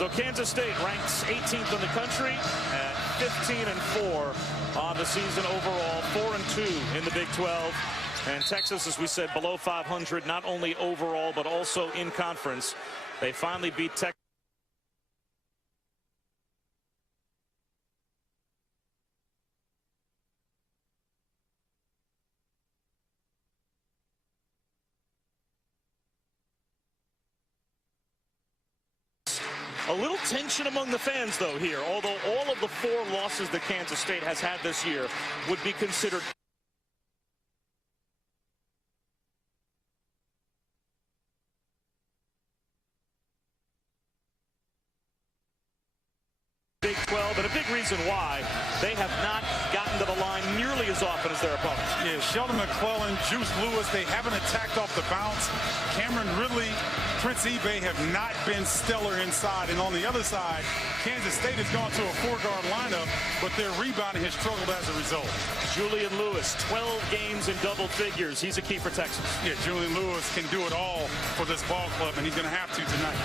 So Kansas State ranks 18th in the country at 15-4 on the season overall, 4-2 in the Big 12. And Texas, as we said, below 500, not only overall, but also in conference. They finally beat Texas. A little tension among the fans, though, here, although all of the 4 losses that Kansas State has had this year would be considered Big 12, and a big reason why they have not gotten to the line nearly as often as their opponents. Yeah, Sheldon McClellan, Juice Lewis, they haven't attacked off the bounce. Cameron Ridley, Prince Ebay have not been stellar inside. And on the other side, Kansas State has gone to a 4-guard lineup, but their rebounding has struggled as a result. Julian Lewis, 12 games in double figures. He's a key for Texas. Yeah, Julian Lewis can do it all for this ball club, and he's going to have to tonight.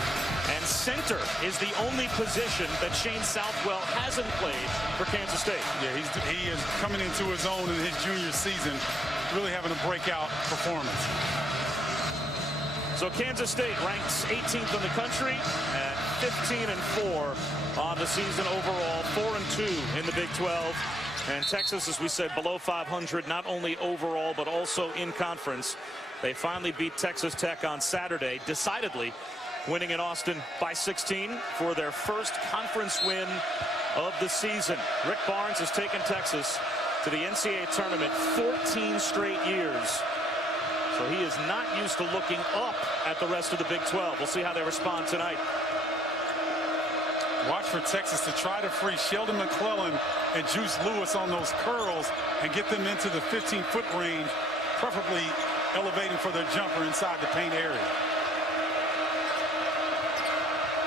And center is the only position that Shane Southwell hasn't played for Kansas State. Yeah, he is coming into his own in his junior season, really having a breakout performance. So Kansas State ranks 18th in the country at 15-4 on the season overall, 4-2 in the Big 12. And Texas, as we said, below 500, not only overall, but also in conference. They finally beat Texas Tech on Saturday, decidedly, winning in Austin by 16 for their first conference win of the season. Rick Barnes has taken Texas to the NCAA tournament 14 straight years. So he is not used to looking up at the rest of the Big 12. We'll see how they respond tonight. Watch for Texas to try to free Sheldon McClellan and Juice Lewis on those curls and get them into the 15-foot range, preferably elevating for their jumper inside the paint area.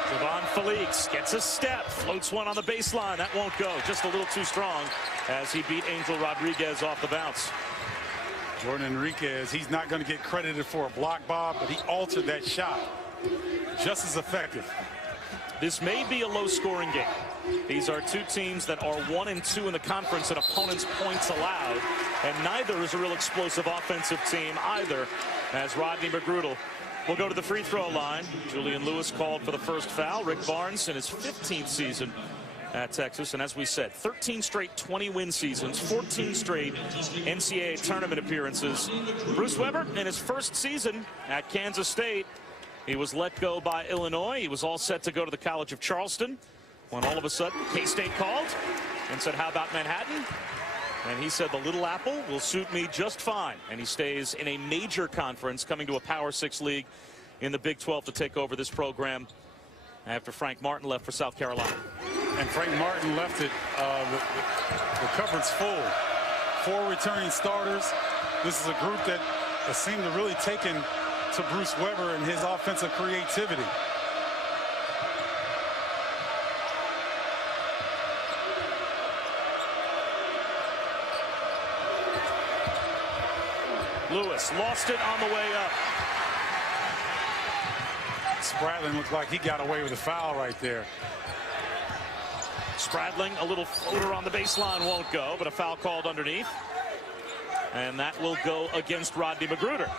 Javon Felix gets a step, floats one on the baseline. That won't go, just a little too strong as he beat Angel Rodriguez off the bounce. Jordan Enriquez, he's not going to get credited for a block, Bob, but he altered that shot. Just as effective. This may be a low-scoring game. These are 2 teams that are 1-2 in the conference in opponents' points allowed, and neither is a real explosive offensive team either, as Rodney McGrudel will go to the free throw line. Julian Lewis called for the first foul. Rick Barnes in his 15th season at Texas, and as we said, 13 straight 20-win seasons, 14 straight NCAA tournament appearances. Bruce Weber in his first season at Kansas State, he was let go by Illinois. He was all set to go to the College of Charleston when all of a sudden KSTate called and said, how about Manhattan? And he said, the Little Apple will suit me just fine. And he stays in a major conference, coming to a Power 6 league in the Big 12 to take over this program after Frank Martin left for South Carolina. And Frank Martin left it, the cupboard's full. 4 returning starters. This is a group that has seemed to really taken to Bruce Weber and his offensive creativity. Lewis lost it on the way up. Spradling looks like he got away with a foul right there. Spradling, a little floater on the baseline, won't go, but a foul called underneath. And that will go against Rodney McGruder.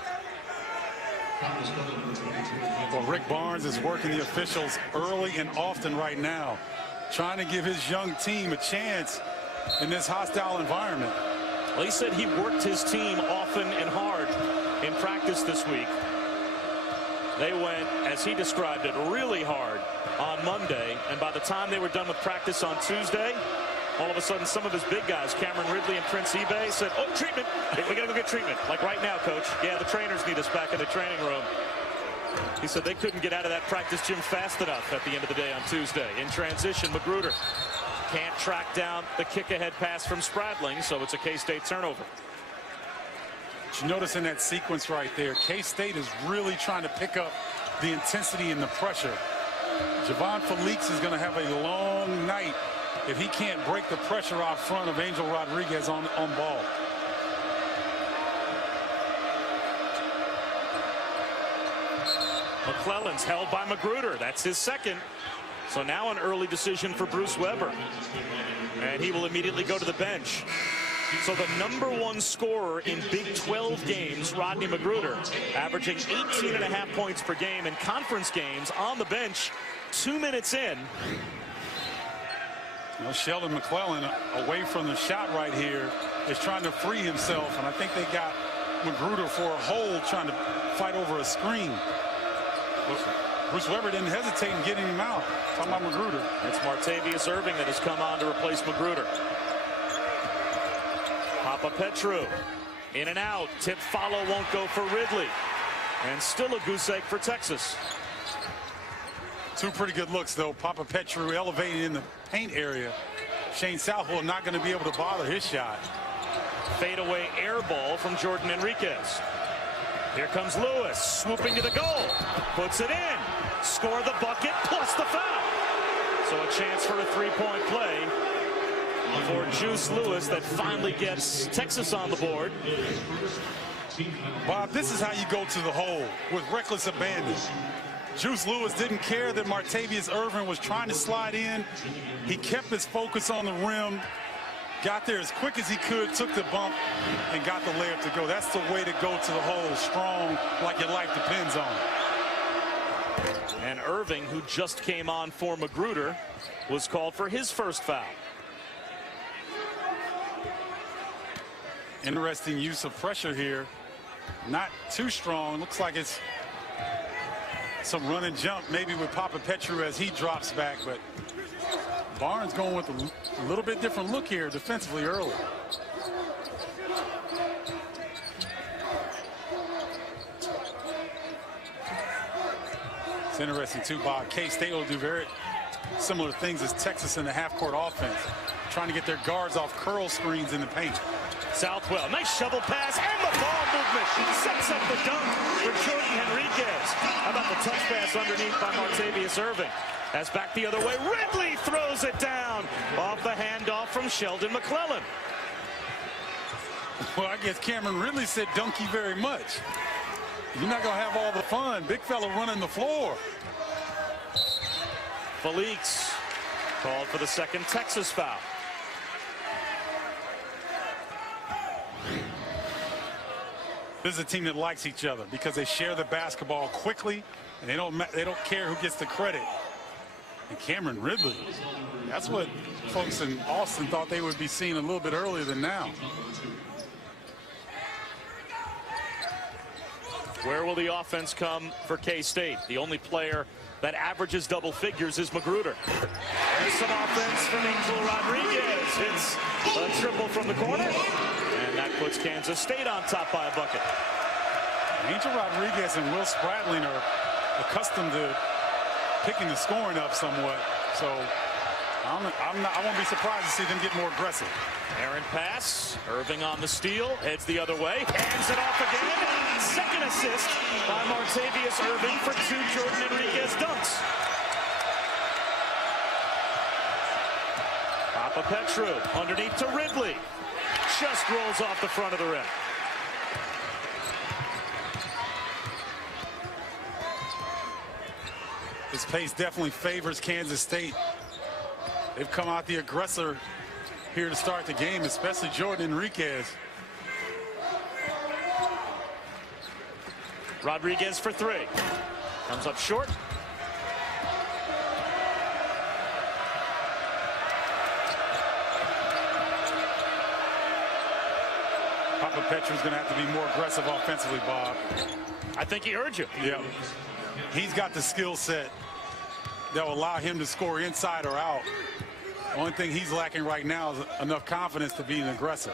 Well, Rick Barnes is working the officials early and often right now, trying to give his young team a chance in this hostile environment. Well, he said he worked his team often and hard in practice this week. They went, as he described it, really hard on Monday, and by the time they were done with practice on Tuesday, all of a sudden some of his big guys, Cameron Ridley and Prince Ebay, said, oh, treatment. We got to go get treatment. Like right now, coach. Yeah, the trainers need us back in the training room. He said they couldn't get out of that practice gym fast enough at the end of the day on Tuesday. In transition, McGruder can't track down the kick-ahead pass from Spradling, so it's a K-State turnover. But you notice in that sequence right there, K-State is really trying to pick up the intensity and the pressure. Javon Felix is going to have a long night if he can't break the pressure out front of Angel Rodriguez on ball. McClellan's held by McGruder. That's his second. So now an early decision for Bruce Weber. And he will immediately go to the bench. So the #1 scorer in Big 12 games, Rodney Magruder, averaging 18.5 points per game in conference games, on the bench 2 minutes in. You know, Sheldon McClellan, away from the shot right here, is trying to free himself, and I think they got Magruder for a hold, trying to fight over a screen. Bruce Weber didn't hesitate in getting him out. Talking about Magruder. It's Martavius Irving that has come on to replace Magruder. Papa Petru in and out. Tip follow won't go for Ridley. And still a goose egg for Texas. Two pretty good looks, though. Papa Petru elevated in the paint area. Shane Southwell not going to be able to bother his shot. Fadeaway air ball from Jordan Enriquez. Here comes Lewis, swooping to the goal. Puts it in. Score the bucket plus the foul. So a chance for a three-point play for Juice Lewis that finally gets Texas on the board. Bob, this is how you go to the hole, with reckless abandon. Juice Lewis didn't care that Martavius Irving was trying to slide in. He kept his focus on the rim, got there as quick as he could, took the bump, and got the layup to go. That's the way to go to the hole, strong, like your life depends on it. And Irving, who just came on for Magruder, was called for his first foul. Interesting use of pressure here. Not too strong. Looks like it's some run and jump, maybe with Papa Petru as he drops back, but Barnes going with a little bit different look here defensively early. It's interesting too, Bob. K-State will do very similar things as Texas in the half-court offense, trying to get their guards off curl screens in the paint. Southwell, nice shovel pass, and the ball movement sets up the dunk for Jordan Enriquez. How about the touch pass underneath by Martavius Irving? As back the other way, Ridley throws it down off the handoff from Sheldon McClellan. Well, I guess Cameron Ridley said, "Dunk you very much. You're not going to have all the fun. Big fella running the floor." Felix called for the second Texas foul. This is a team that likes each other because they share the basketball quickly, and they don't care who gets the credit. And Cameron Ridley, that's what folks in Austin thought they would be seeing a little bit earlier than now. Where will the offense come for K-State? The only player that averages double figures is Magruder. There's some offense from Angel Rodriguez. It's a triple from the corner. And that puts Kansas State on top by a bucket. Angel Rodriguez and Will Spratling are accustomed to picking the scoring up somewhat. So I won't be surprised to see them get more aggressive. Errant pass. Irving on the steal. Heads the other way. Hands it off again. Second assist by Martavius Irving for 2 Jordan Enriquez dunks. Papa Petru underneath to Ridley. Just rolls off the front of the rim. This pace definitely favors Kansas State. They've come out the aggressor here to start the game, especially Jordan Enriquez. Rodriguez for 3. Comes up short. Papa Petru's going to have to be more aggressive offensively, Bob. I think he heard you. Yeah. He's got the skill set that will allow him to score inside or out. The only thing he's lacking right now is enough confidence to be an aggressive.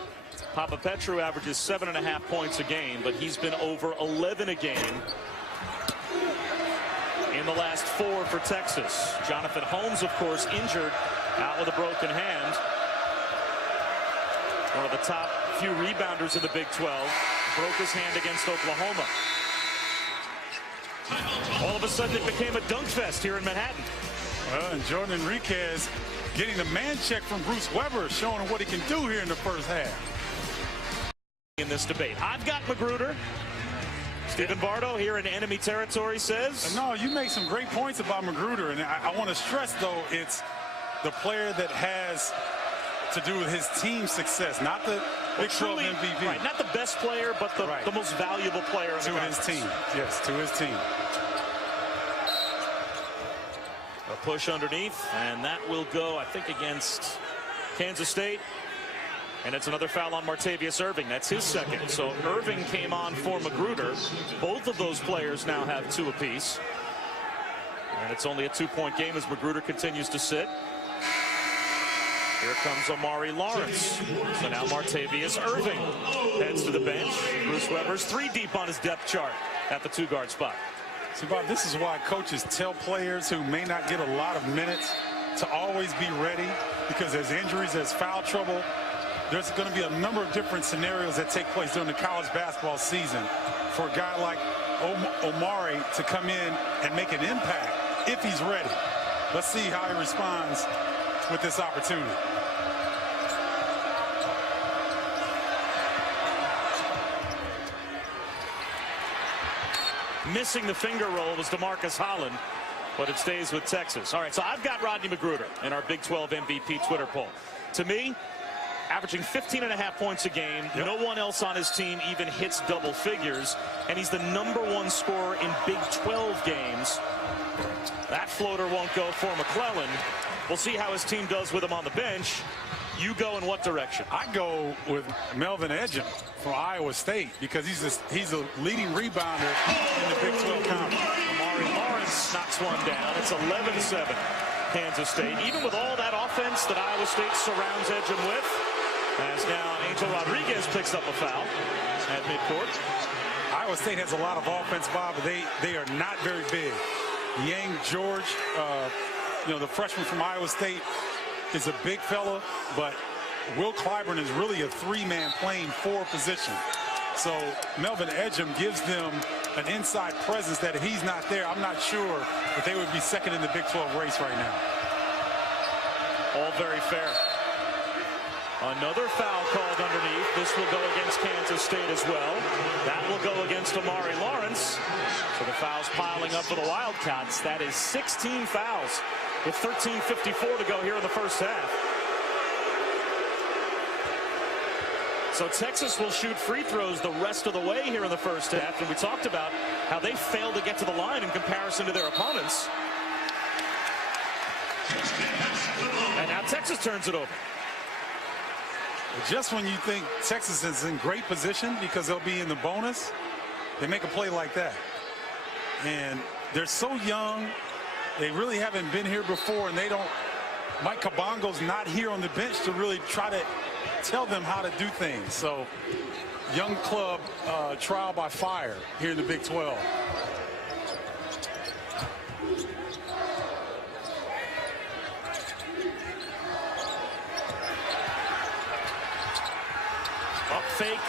Papa Petru averages 7.5 points a game, but he's been over 11 a game in the last 4 for Texas. Jonathan Holmes, of course, injured, out with a broken hand. One of the top few rebounders in the Big 12. Broke his hand against Oklahoma. All of a sudden, it became a dunk fest here in Manhattan. Well, and Jordan Enriquez getting the man check from Bruce Weber, showing him what he can do here in the first half. In this debate, I've got Magruder. Stephen Bardo here in enemy territory says. No, you make some great points about Magruder, and I want to stress, though, it's the player that has to do with his team's success, not the Big 12 MVP. Right, not the best player, but the most valuable player to his team. Yes, to his team. A push underneath, and that will go, I think, against Kansas State. And it's another foul on Martavius Irving. That's his second. So Irving came on for Magruder. Both of those players now have 2 apiece. And it's only a 2-point game as Magruder continues to sit. Here comes Omari Lawrence. So now Martavius Irving heads to the bench. Bruce Weber's 3 deep on his depth chart at the 2-guard spot. See, Bob, this is why coaches tell players who may not get a lot of minutes to always be ready, because there's injuries, there's foul trouble. There's going to be a number of different scenarios that take place during the college basketball season for a guy like Omari to come in and make an impact if he's ready. Let's see how he responds with this opportunity. Missing the finger roll was DeMarcus Holland, but it stays with Texas. All right, so I've got Rodney Magruder in our Big 12 MVP Twitter poll. To me, averaging 15.5 points a game. Yep. No one else on his team even hits double figures, and he's the #1 scorer in Big 12 games. That floater won't go for McClellan. We'll see how his team does with him on the bench. You go in what direction? I go with Melvin Ejim from Iowa State, because he's a leading rebounder in the Big 12 conference. Omari Lawrence knocks one down. It's 11-7 Kansas State. Even with all that offense that Iowa State surrounds Ejim with, as now Angel Rodriguez picks up a foul at midcourt. Iowa State has a lot of offense, Bob, but they are not very big. Yang George, the freshman from Iowa State, is a big fella, but Will Clyburn is really a 3-man playing 4 position. So Melvin Ejim gives them an inside presence that if he's not there, I'm not sure that they would be second in the Big 12 race right now. All very fair. Another foul called underneath. This will go against Kansas State as well. That will go against Omari Lawrence. So the fouls piling up for the Wildcats. That is 16 fouls with 13:54 to go here in the first half. So Texas will shoot free throws the rest of the way here in the first half. And we talked about how they failed to get to the line in comparison to their opponents. And now Texas turns it over. Just when you think Texas is in great position because they'll be in the bonus, they make a play like that. And they're so young. They really haven't been here before, and they don't. Mike Kabongo's not here on the bench to really try to tell them how to do things. So young club trial by fire here in the Big 12. Up fake,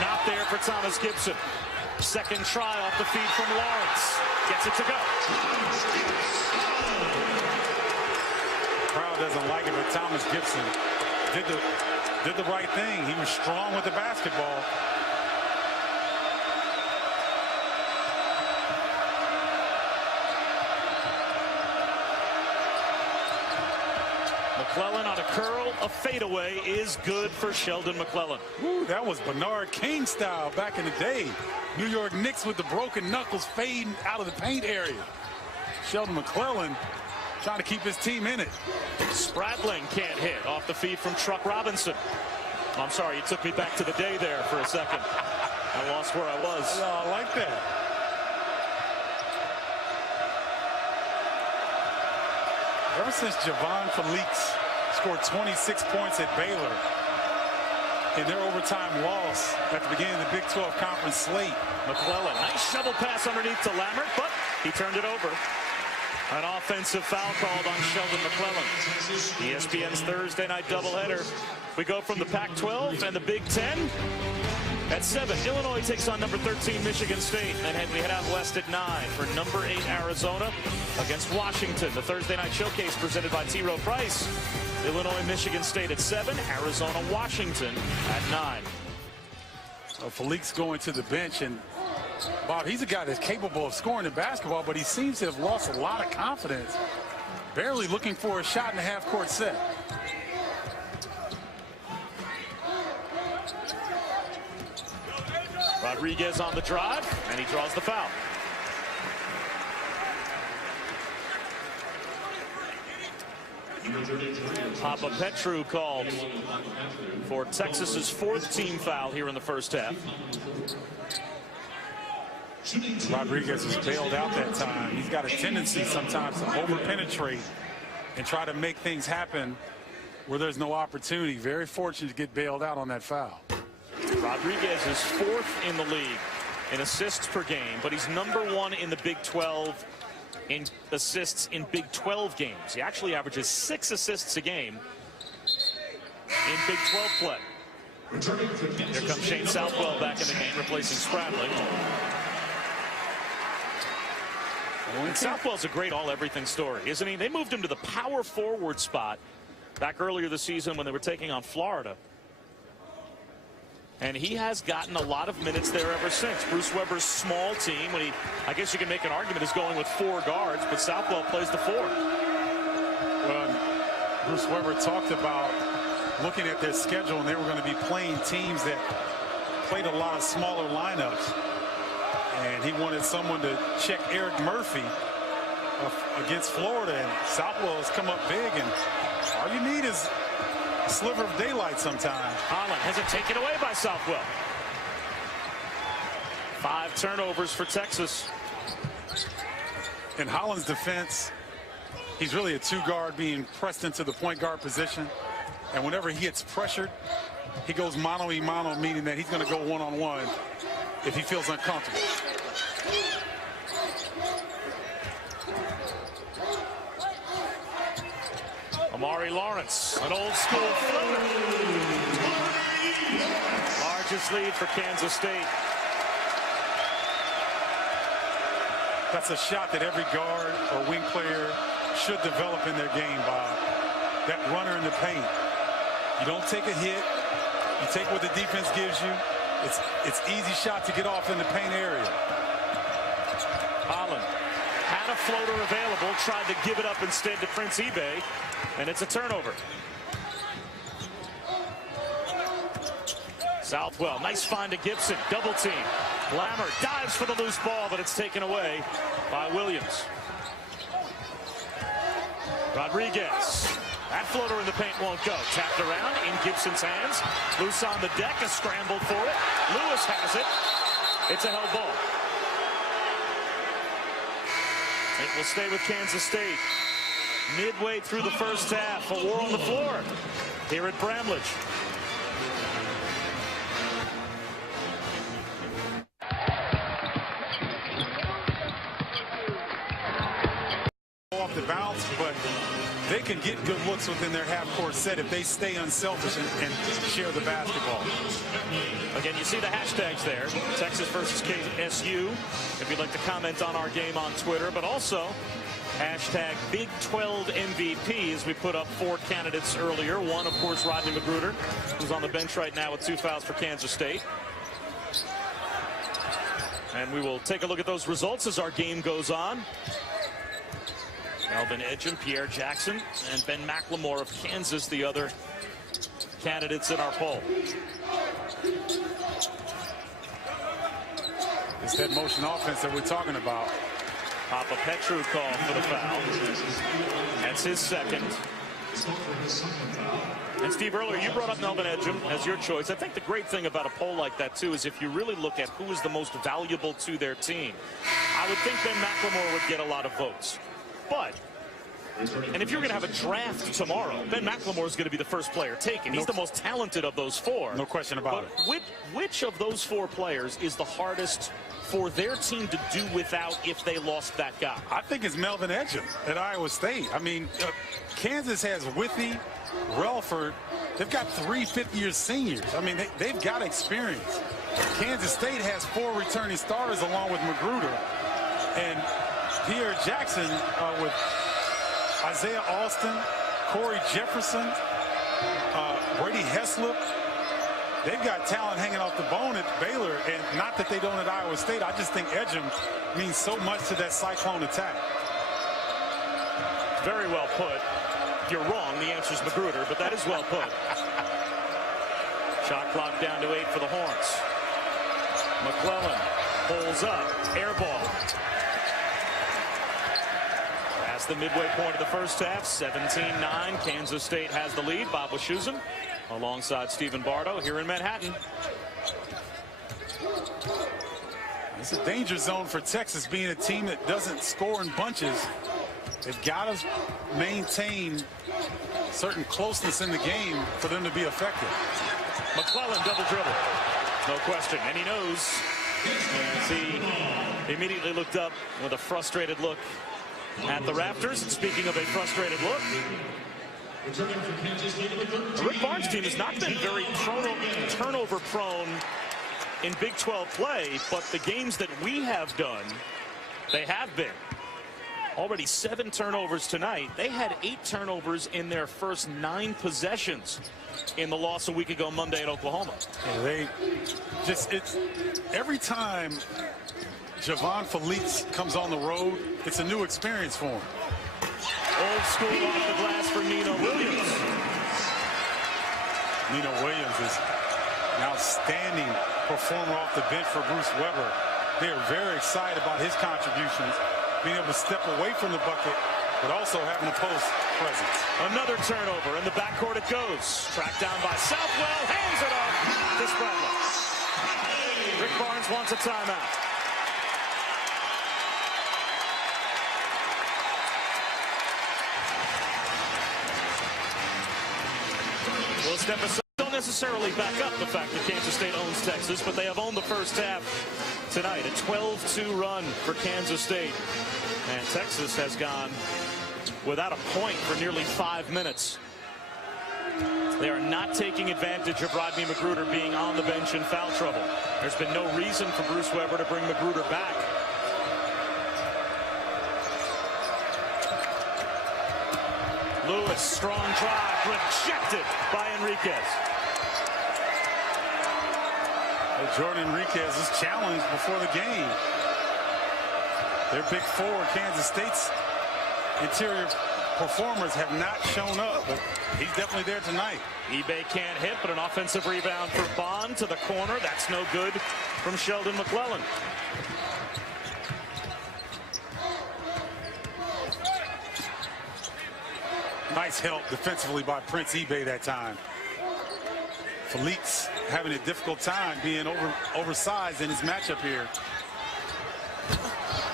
not there for Thomas Gibson. Second try off the feed from Lawrence. Gets it to go. Crowd doesn't like it, but Thomas Gibson did the right thing. He was strong with the basketball. McClellan on a curl, a fadeaway is good for Sheldon McClellan. Ooh, that was Bernard King style back in the day. New York Knicks with the broken knuckles fading out of the paint area. Sheldon McClellan trying to keep his team in it. Spradling can't hit off the feed from Truck Robinson. I'm sorry, you took me back to the day there for a second. I lost where I was. Oh, I like that. Ever since Javon Felix scored 26 points at Baylor in their overtime loss at the beginning of the Big 12 conference slate. McClellan, nice shovel pass underneath to Lammert, but he turned it over. An offensive foul called on Sheldon McClellan. ESPN's Thursday night doubleheader. We go from the Pac-12 and the Big 10. At 7, Illinois takes on number 13 Michigan State. And then we head out west at 9 for number 8 Arizona against Washington. The Thursday night showcase presented by T. Rowe Price. Illinois, Michigan State at 7, Arizona, Washington at 9. So Felix going to the bench, and Bob, he's a guy that's capable of scoring in basketball, but he seems to have lost a lot of confidence. Barely looking for a shot in the half-court set. Rodriguez on the drive, and he draws the foul. Papa Petru called for Texas's 4th team foul here in the first half. Rodriguez is bailed out that time. He's got a tendency sometimes to over-penetrate and try to make things happen where there's no opportunity. Very fortunate to get bailed out on that foul. Rodriguez is 4th in the league in assists per game, but he's #1 in the Big 12 in assists in Big 12 games. He actually averages 6 assists a game in Big 12 play. Here comes Shane Southwell back in the game, replacing Spradley. And Southwell's a great all-everything story, isn't he? They moved him to the power forward spot back earlier this season when they were taking on Florida. And he has gotten a lot of minutes there ever since. Bruce Weber's small team, when I guess you can make an argument, is going with 4 guards, but Southwell plays the 4. Well, Bruce Weber talked about looking at their schedule, and they were going to be playing teams that played a lot of smaller lineups. And he wanted someone to check Eric Murphy against Florida, and Southwell has come up big, and all you need is a sliver of daylight sometimes. Holland has it taken away by Southwell. 5 turnovers for Texas. In Holland's defense, he's really a 2-guard being pressed into the point guard position, and whenever he gets pressured, he goes mano-a-mano, meaning that he's going to go one-on-one if he feels uncomfortable. Amari Lawrence, an old school floater. Largest lead for Kansas State. That's a shot that every guard or wing player should develop in their game, Bob. That runner in the paint. You don't take a hit. You take what the defense gives you. It's easy shot to get off in the paint area. Holland had a floater available, tried to give it up instead to Prince Ebay, and it's a turnover. Southwell, nice find to Gibson, double team. Lammer dives for the loose ball, but it's taken away by Williams. Rodriguez. That floater in the paint won't go. Tapped around in Gibson's hands. Loose on the deck, a scramble for it. Lewis has it. It's a held ball. It will stay with Kansas State. Midway through the first half, a war on the floor here at Bramlage. Off the bounce, but they can get good looks within their half-court set if they stay unselfish and share the basketball. Again, you see the hashtags there. Texas versus KSU. If you'd like to comment on our game on Twitter, but also hashtag Big 12 MVP as we put up 4 candidates earlier. One, of course, Rodney Magruder, who's on the bench right now with 2 fouls for Kansas State. And we will take a look at those results as our game goes on. Melvin Edgin, Pierre Jackson, and Ben McLemore of Kansas, the other candidates in our poll. It's that motion offense that we're talking about. Papa Petru called for the foul. That's his second. And Steve, earlier you brought up Melvin Edgin as your choice. I think the great thing about a poll like that, too, is if you really look at who is the most valuable to their team, I would think Ben McLemore would get a lot of votes. But, and if you're going to have a draft tomorrow, Ben McLemore is going to be the first player taken. He's the most talented of those 4. No question about it. Which of those 4 players is the hardest for their team to do without if they lost that guy? I think it's Melvin Edgin at Iowa State. I mean, Kansas has Withey, Relford. They've got 3 fifth-year seniors. I mean, they've got experience. Kansas State has 4 returning starters along with Magruder. And Pierre Jackson with Isaiah Alston, Corey Jefferson, Brady Heslop. they've got talent hanging off the bone at Baylor, and not that they don't at Iowa State. I just think Edgem means so much to that Cyclone attack. Very well put. You're wrong. The answer's Magruder, but that is well put. Shot clock down to 8 for the Horns. McClellan pulls up. Air ball. Past the midway point of the first half. 17-9. Kansas State has the lead. Bob Wischusen alongside Stephen Bardo here in Manhattan. It's a danger zone for Texas, being a team that doesn't score in bunches. They've got to maintain certain closeness in the game for them to be effective. McClellan double dribble. No question. And he knows. As he immediately looked up with a frustrated look at the Raptors. And speaking of a frustrated look, the Rick Barnes team has not been very turnover prone in Big 12 play, but the games that we have done, they have been. Already 7 turnovers tonight. They had 8 turnovers in their first 9 possessions in the loss a week ago Monday at Oklahoma. Yeah, it's every time Javon Felix comes on the road, it's a new experience for him. Old school off the glass for Nino Williams. Nino Williams is an outstanding performer off the bench for Bruce Weber. They are very excited about his contributions, being able to step away from the bucket, but also having a post presence. Another turnover. In the backcourt it goes. Tracked down by Southwell. Hands it off to Spradlin. Rick Barnes wants a timeout. Will step aside. Don't necessarily back up the fact that Kansas State owns Texas, but they have owned the first half tonight. A 12-2 run for Kansas State. And Texas has gone without a point for nearly 5 minutes. They are not taking advantage of Rodney Magruder being on the bench in foul trouble. There's been no reason for Bruce Weber to bring Magruder back. Lewis, strong drive, rejected by Enriquez. Jordan Enriquez is challenged before the game. Their big four, Kansas State's interior performers, have not shown up, but he's definitely there tonight. eBay can't hit, but an offensive rebound for Bond to the corner. That's no good from Sheldon McClellan. Nice help defensively by Prince eBay that time. Felix having a difficult time being oversized in his matchup here.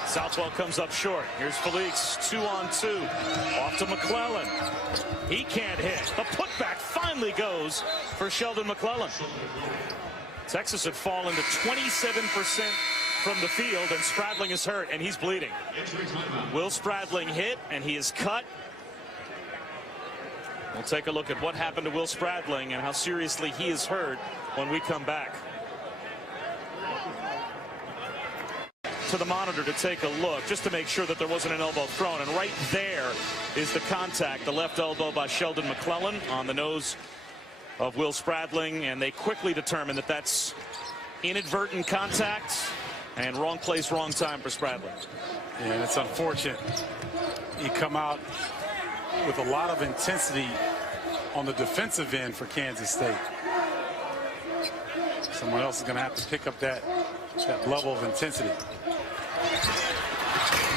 Southwell comes up short. Here's Felix, 2-on-2. Off to McClellan. He can't hit. The putback finally goes for Sheldon McClellan. Texas had fallen to 27% from the field, and Spradling is hurt, and he's bleeding. Will Spradling hit, and he is cut. We'll take a look at what happened to Will Spradling and how seriously he is hurt when we come back. To the monitor to take a look just to make sure that there wasn't an elbow thrown, and right there is the contact, the left elbow by Sheldon McClellan on the nose of Will Spradling, and they quickly determined that that's inadvertent contact and wrong place, wrong time for Spradling. And it's unfortunate. You come out with a lot of intensity on the defensive end for Kansas State. Someone else is going to have to pick up that level of intensity.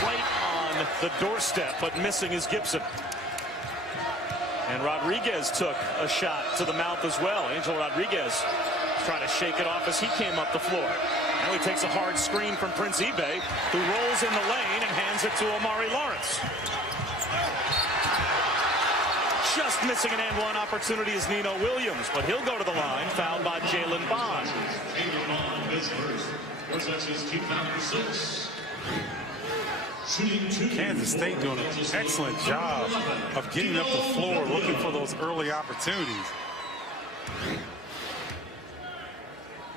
Right on the doorstep, but missing is Gibson. And Rodriguez took a shot to the mouth as well. Angel Rodriguez trying to shake it off as he came up the floor. Now he takes a hard screen from Prince eBay, who rolls in the lane and hands it to Omari Lawrence. Just missing an and one opportunity is Nino Williams, but he'll go to the line, fouled by Jalen Bond. Kansas State doing an excellent job of getting up the floor, looking for those early opportunities.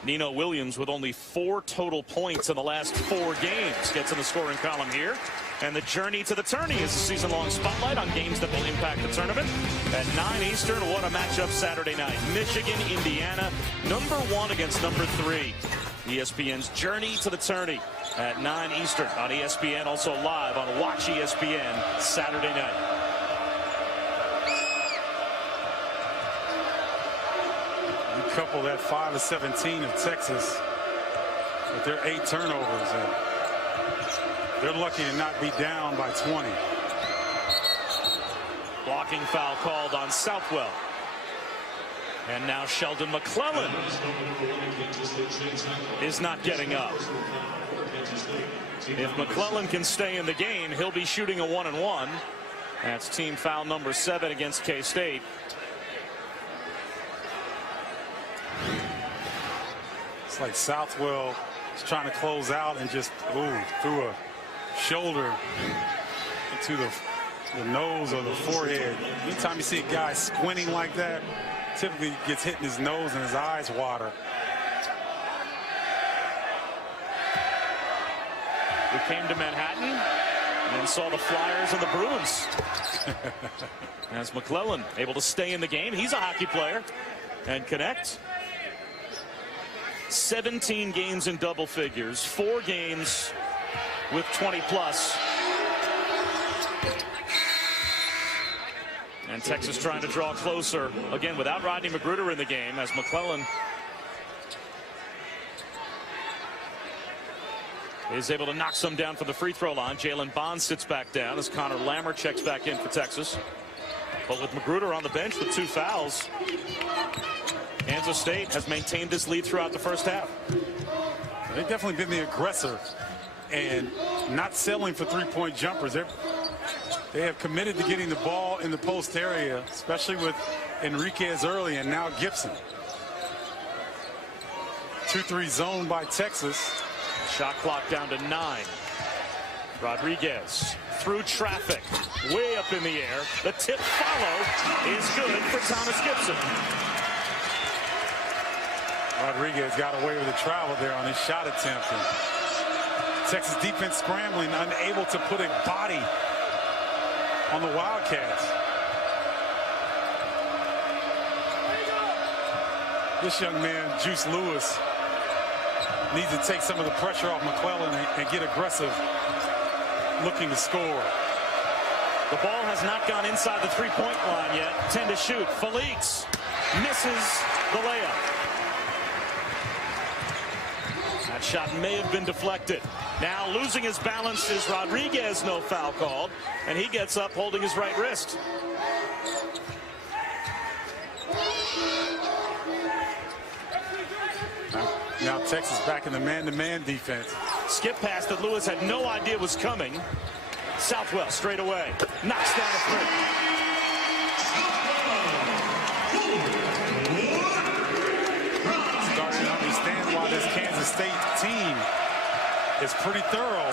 Nino Williams, with only 4 total points in the last 4 games, gets in the scoring column here. And the journey to the tourney is a season-long spotlight on games that will impact the tournament. At 9 Eastern, what a matchup Saturday night. Michigan, Indiana, number 1 against number 3. ESPN's Journey to the Tourney at 9 Eastern on ESPN, also live on Watch ESPN Saturday night. Couple that 5 of 17 of Texas with their 8 turnovers, and they're lucky to not be down by 20. Blocking foul called on Southwell. And now Sheldon McClellan is not getting up. If McClellan can stay in the game, he'll be shooting a 1-and-1. That's team foul number 7 against K-State. It's like Southwell is trying to close out and just threw a shoulder into the nose or the forehead. Anytime you see a guy squinting like that, typically gets hit in his nose and his eyes water. We came to Manhattan and saw the Flyers and the Bruins. As McClellan able to stay in the game. He's a hockey player and connect. 17 games in double figures, 4 games with 20+. And Texas trying to draw closer again without Rodney Magruder in the game, as McClellan is able to knock some down from the free throw line. Jalen Bond sits back down as Connor Lammer checks back in for Texas. But with Magruder on the bench with 2 fouls, Kansas State has maintained this lead throughout the first half. They've definitely been the aggressor and not settling for 3-point jumpers. They have committed to getting the ball in the post area, especially with Enriquez early and now Gibson. 2-3 zone by Texas. Shot clock down to 9. Rodriguez through traffic, way up in the air. The tip follow is good for Thomas Gibson. Rodriguez got away with a travel there on his shot attempt. And Texas defense scrambling, unable to put a body on the Wildcats. This young man, Juice Lewis, needs to take some of the pressure off McClellan and get aggressive, looking to score. The ball has not gone inside the 3-point line yet. 10 to shoot. Felix misses the layup. That shot may have been deflected. Now losing his balance is Rodriguez, no foul called, and he gets up holding his right wrist. Now Texas back in the man-to-man defense. Skip pass that Lewis had no idea was coming. Southwell straight away. Knocks down a 3. This Kansas State team is pretty thorough.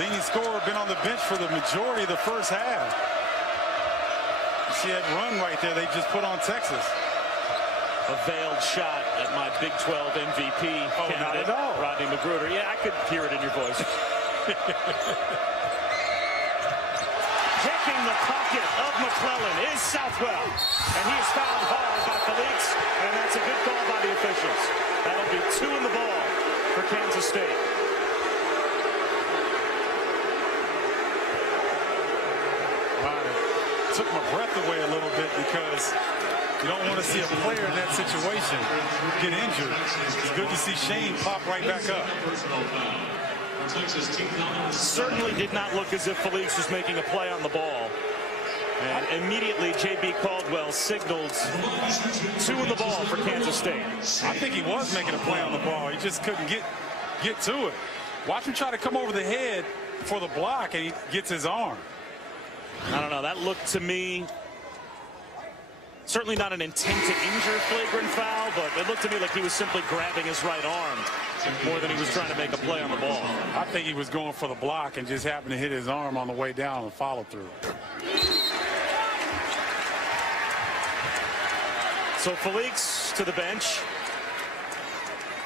Leading scorer been on the bench for the majority of the first half. You see that run right there they just put on Texas. A veiled shot at my Big 12 MVP candidate, not at all. Rodney Magruder. Yeah, I could hear it in your voice. Picking the pocket of McClellan is Southwell. And he is fouled hard by Felix, and that's a good call by the officials. That'll be 2 in the ball for Kansas State. Took my breath away a little bit because you don't want to see a player in that situation get injured. It's good to see Shane pop right back up. Certainly did not look as if Felix was making a play on the ball. And immediately J.B. Caldwell signaled 2 in the ball for Kansas State. I think he was making a play on the ball. He just couldn't get to it. Watch him try to come over the head for the block, and he gets his arm. I don't know. That looked to me certainly not an intent to injure flagrant foul, but it looked to me like he was simply grabbing his right arm more than he was trying to make a play on the ball. I think he was going for the block and just happened to hit his arm on the way down and follow through. So Felix to the bench.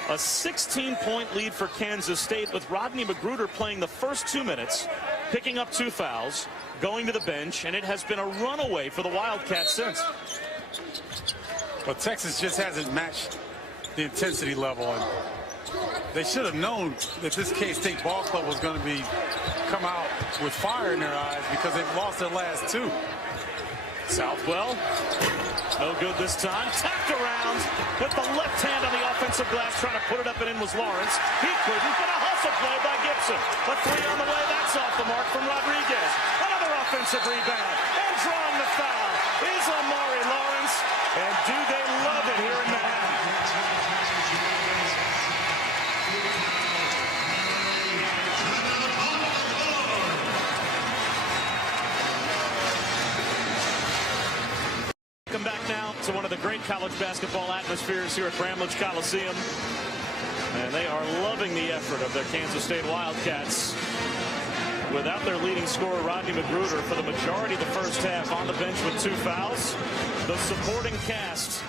A 16-point lead for Kansas State, with Rodney Magruder playing the first 2 minutes, picking up 2 fouls, going to the bench, and it has been a runaway for the Wildcats since. But Texas just hasn't matched the intensity level, and they should have known that this K-State ball club was going to come out with fire in their eyes, because they've lost their last 2. Southwell, no good this time. Tapped around with the left hand on the offensive glass, trying to put it up and in was Lawrence. He couldn't, but a hustle play by Gibson. A 3 on the way, that's off the mark from Rodriguez. Another offensive rebound, and drawing the foul is Amari Lawrence. And do they love it here in Manhattan? Come back now to one of the great college basketball atmospheres here at Bramlage Coliseum. And they are loving the effort of their Kansas State Wildcats. Without their leading scorer, Rodney Magruder, for the majority of the first half on the bench with 2 fouls. The supporting cast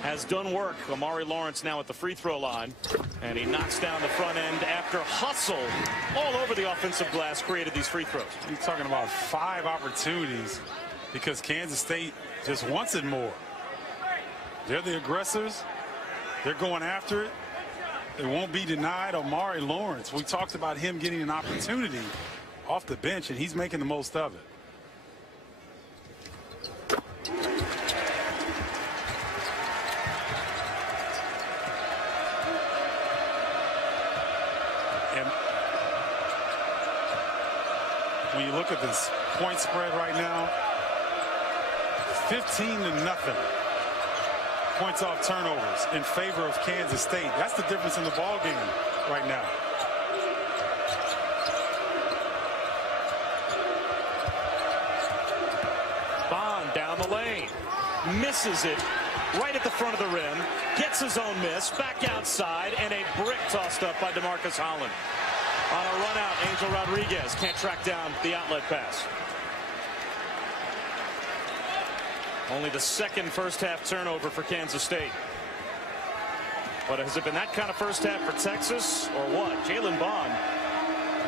has done work. Amari Lawrence now at the free throw line. And he knocks down the front end after hustle all over the offensive glass, created these free throws. You're talking about 5 opportunities, because Kansas State just wants it more. They're the aggressors. They're going after it. It won't be denied. Amari Lawrence, we talked about him getting an opportunity off the bench, and he's making the most of it. And when you look at this point spread right now, 15-0 points off turnovers in favor of Kansas State. That's the difference in the ball game right now. Bond down the lane, misses it right at the front of the rim, gets his own miss, back outside, and a brick tossed up by DeMarcus Holland. On a run out, Angel Rodriguez can't track down the outlet pass. Only the second first half turnover for Kansas State. But has it been that kind of first half for Texas, or what? Jalen Bond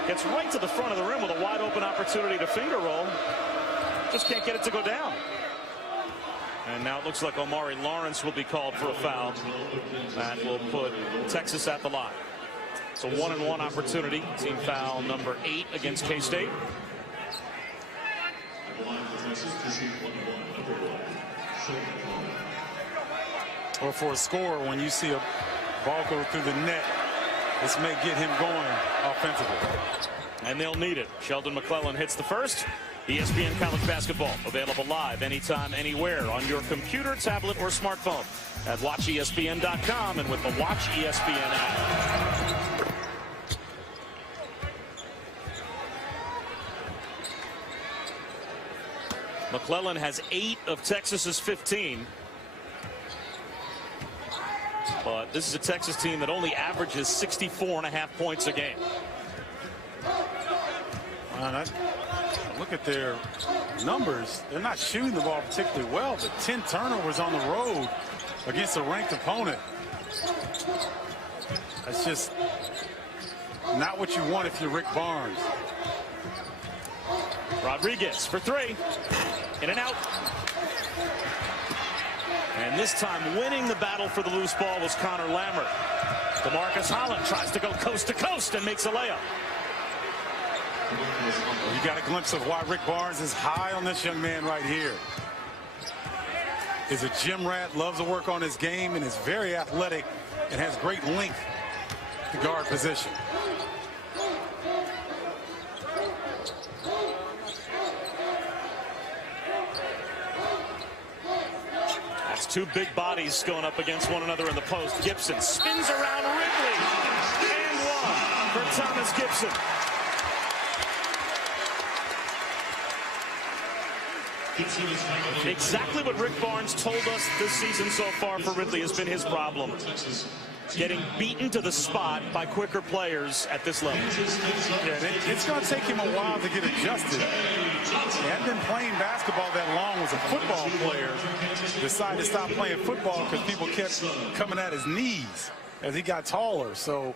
gets right to the front of the rim with a wide open opportunity to finger roll. Just can't get it to go down. And now it looks like Amari Lawrence will be called for a foul. That will put Texas at the line. It's a 1-and-1 opportunity. Team foul number 8 against K-State. Or for a scorer, when you see a ball go through the net, this may get him going offensively. And they'll need it. Sheldon McClellan hits the first. ESPN College Basketball, available live anytime, anywhere on your computer, tablet, or smartphone at watchespn.com and with the Watch ESPN app. McClellan has 8 of Texas's 15. But this is a Texas team that only averages 64.5 points a game. Look at their numbers. They're not shooting the ball particularly well, but 10 turnovers on the road against a ranked opponent. That's just not what you want if you're Rick Barnes. Rodriguez for 3. In and out. And this time winning the battle for the loose ball was Connor Lammert. DeMarcus Holland tries to go coast to coast and makes a layup. You got a glimpse of why Rick Barnes is high on this young man right here. Is a gym rat, loves to work on his game, and is very athletic and has great length to guard position. That's 2 big bodies going up against one another in the post. Gibson spins around Ridley. And 1 for Thomas Gibson. Exactly what Rick Barnes told us this season so far for Ridley has been his problem. Getting beaten to the spot by quicker players at this level. Yeah, it's going to take him a while to get adjusted. He hadn't been playing basketball that long as a football player. Decided to stop playing football because people kept coming at his knees. as he got taller. So,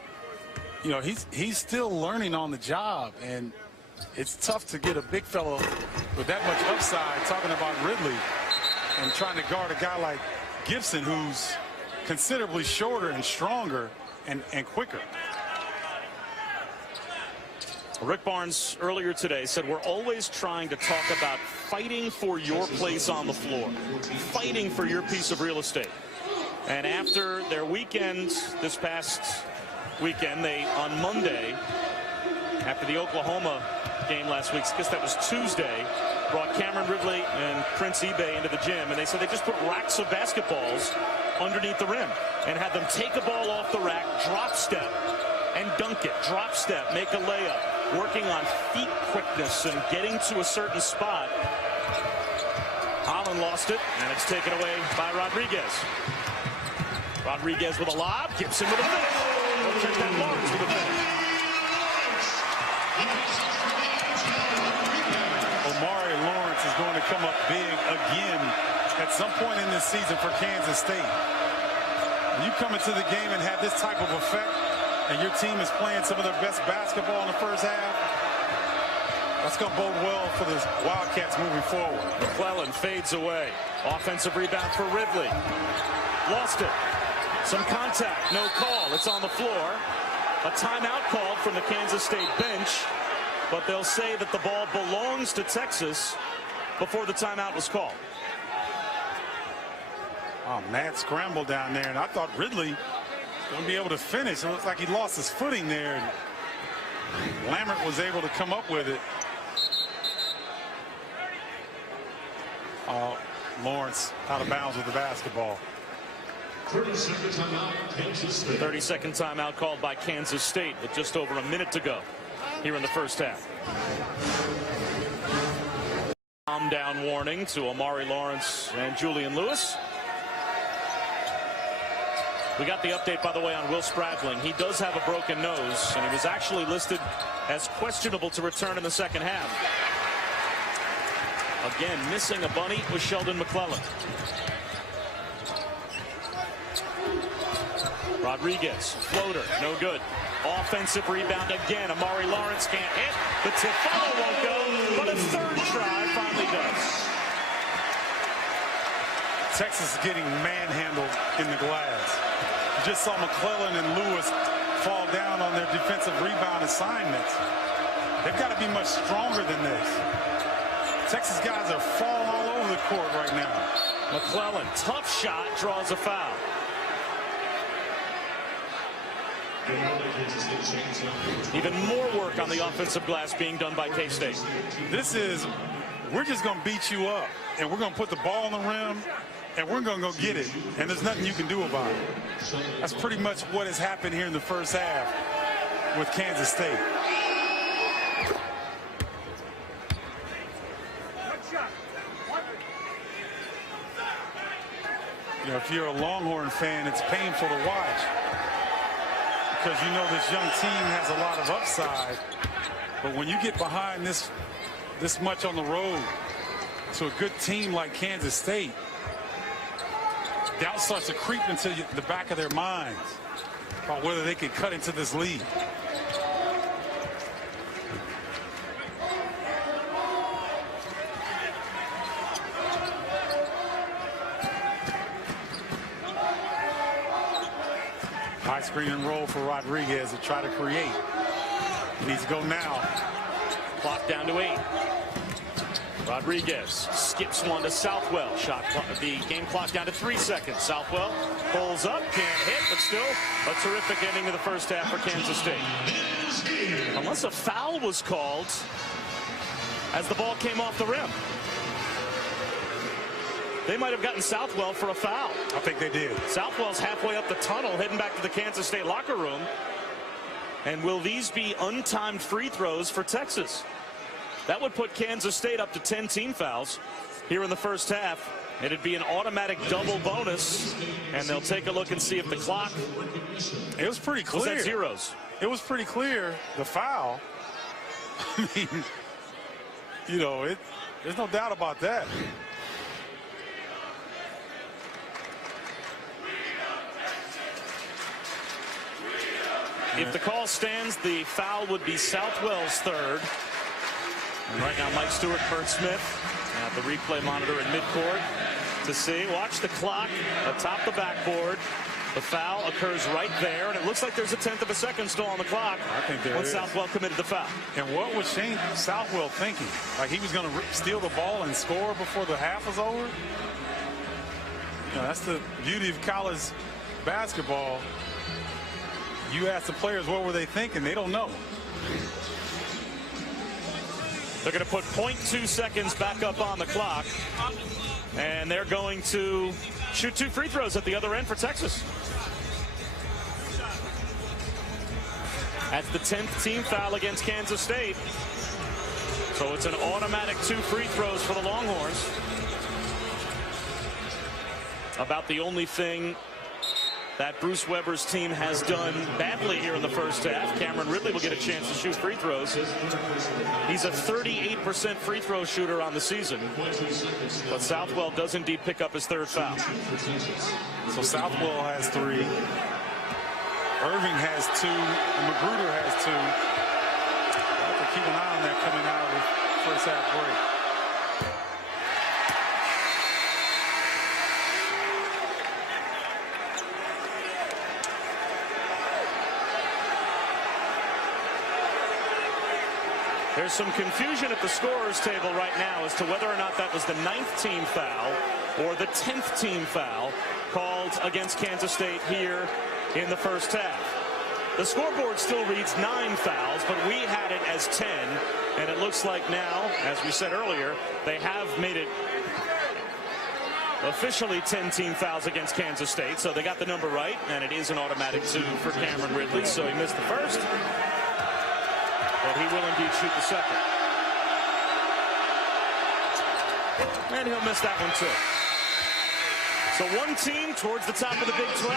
you know, he's still learning on the job, and it's tough to get a big fellow with that much upside, talking about Ridley, and trying to guard a guy like Gibson, who's considerably shorter and stronger and quicker. Rick Barnes earlier today said we're always trying to talk about fighting for your place on the floor, fighting for your piece of real estate. And after their weekend this past weekend, they on Monday, after the Oklahoma game last week, I guess that was Tuesday, brought Cameron Ridley and Prince Ebay into the gym, and they said they just put racks of basketballs underneath the rim and had them take a ball off the rack, drop step, and dunk it. Drop step, make a layup, working on feet quickness and getting to a certain spot. Holland lost it, and it's taken away by Rodriguez. Rodriguez with a lob, Gibson with a finish. We'll check that Lawrence with a finish. Omari Lawrence is going to come up big again at some point in this season for Kansas State. When you come into the game and have this type of effect, and your team is playing some of their best basketball in the first half, that's going to bode well for the Wildcats moving forward. McClellan fades away. Offensive rebound for Ridley. Lost it. Some contact, no call. It's on the floor. A timeout called from the Kansas State bench, but they'll say that the ball belongs to Texas before the timeout was called. Oh, mad scramble down there, and I thought Ridley was going to be able to finish. It looks like he lost his footing there, and Lambert was able to come up with it. Lawrence out of bounds with the basketball. 30-second timeout, Kansas State. 30-second timeout called by Kansas State with just over a minute to go here in the first half. Calm down warning to Omari Lawrence and Julian Lewis. We got the update, by the way, on Will Spradling. He does have a broken nose, and he was actually listed as questionable to return in the second half. Again, missing a bunny was Sheldon McClellan. Rodriguez, floater, no good. Offensive rebound again. Omari Lawrence can't hit. The tip follow won't go, but a third try finally does. Texas is getting manhandled in the glass. You just saw McClellan and Lewis fall down on their defensive rebound assignments. They've got to be much stronger than this. Texas guys are falling all over the court right now. McClellan, tough shot, draws a foul. Even more work on the offensive glass being done by K-State. This is, we're just going to beat you up, and we're going to put the ball on the rim, and we're going to go get it, and there's nothing you can do about it. That's pretty much what has happened here in the first half with Kansas State. You know, if you're a Longhorn fan, it's painful to watch because you know this young team has a lot of upside. But when you get behind this much on the road to a good team like Kansas State, doubt starts to creep into the back of their minds about whether they can cut into this lead. High screen and roll for Rodriguez to try to create. He needs to go now. Clock down to 8. Rodriguez skips one to Southwell. Shot the game clock down to 3 seconds. Southwell pulls up, can't hit, but still a terrific ending to the first half for Kansas State. Unless a foul was called as the ball came off the rim. They might have gotten Southwell for a foul. I think they did. Southwell's halfway up the tunnel, heading back to the Kansas State locker room. And will these be untimed free throws for Texas? That would put Kansas State up to 10 team fouls here in the first half. It'd be an automatic double bonus, and they'll take a look and see if the clock. It was pretty clear. Was at zeros. It was pretty clear, the foul. I mean, you know, there's no doubt about that. If the call stands, the foul would be Southwell's third. And right now, Mike Stewart, Bert Smith at the replay monitor in midcourt to see. Watch the clock atop the backboard. The foul occurs right there, and it looks like there's a tenth of a second still on the clock. I think there when is. Southwell committed the foul. And what was Shane Southwell thinking? Like he was going to steal the ball and score before the half was over? You know, that's the beauty of college basketball. You ask the players what were they thinking, they don't know. They're going to put 0.2 seconds back up on the clock, and they're going to shoot 2 free throws at the other end for Texas. That's the 10th team foul against Kansas State. So it's an automatic 2 free throws for the Longhorns. About the only thing that Bruce Weber's team has done badly here in the first half. Cameron Ridley will get a chance to shoot free throws. He's a 38% free throw shooter on the season. But Southwell does indeed pick up his 3rd foul. So Southwell has 3. Irving has 2. And Magruder has 2. We'll have to keep an eye on that coming out of the first half break. There's some confusion at the scorer's table right now as to whether or not that was the 9th team foul or the 10th team foul called against Kansas State here in the first half. The scoreboard still reads 9 fouls, but we had it as 10, and it looks like now, as we said earlier, they have made it officially 10 team fouls against Kansas State, so they got the number right, and it is an automatic 2 for Cameron Ridley. So he missed the first, but he will indeed shoot the second. And he'll miss that one too. So one team towards the top of the Big 12,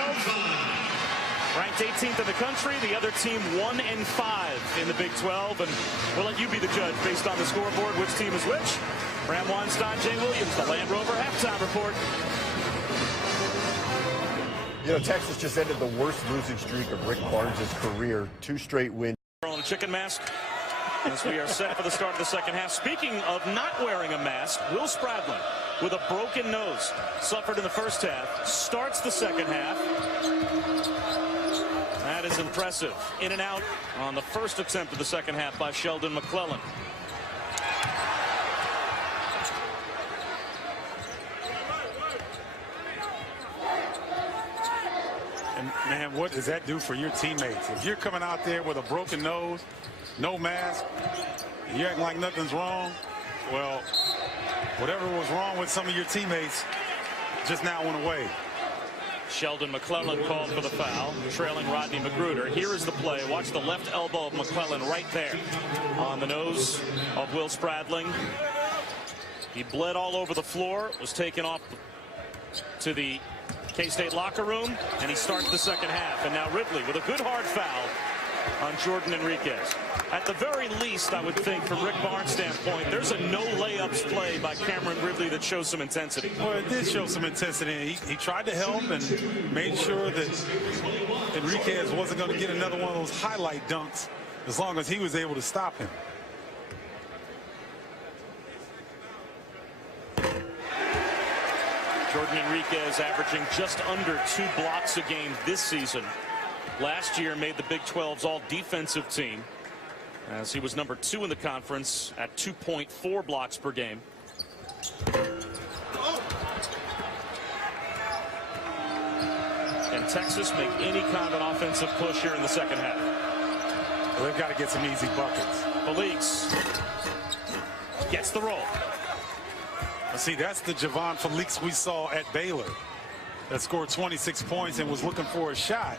ranked 18th in the country. The other team 1-5 in the Big 12, and we'll let you be the judge based on the scoreboard which team is which. Bram Weinstein, Jay Williams, the Land Rover halftime report. You know, Texas just ended the worst losing streak of Rick Barnes' career. 2 straight wins. On a chicken mask as we are set for the start of the second half. Speaking of not wearing a mask, Will Spradlin with a broken nose suffered in the first half, starts the second half. That is impressive. In and out on the first attempt of the second half by Sheldon McClellan. And man, what does that do for your teammates? If you're coming out there with a broken nose, no mask, and you're acting like nothing's wrong, well, whatever was wrong with some of your teammates just now went away. Sheldon McClellan called for the foul, trailing Rodney Magruder. Here is the play. Watch the left elbow of McClellan right there on the nose of Will Spradling. He bled all over the floor, was taken off to the K-State locker room, and he starts the second half. And now Ridley with a good hard foul on Jordan Enriquez. At the very least, I would think, from Rick Barnes' standpoint, there's a no layups play by Cameron Ridley that shows some intensity. Well, it did show some intensity. He tried to help and made sure that Enriquez wasn't going to get another one of those highlight dunks as long as he was able to stop him. Jordan Enriquez averaging just under 2 blocks a game this season. Last year made the Big 12's all-defensive team, as he was number 2 in the conference at 2.4 blocks per game. Can Texas make any kind of an offensive push here in the second half? Well, they've got to get some easy buckets. Felix gets the roll. See, that's the Javon Felix we saw at Baylor that scored 26 points and was looking for a shot.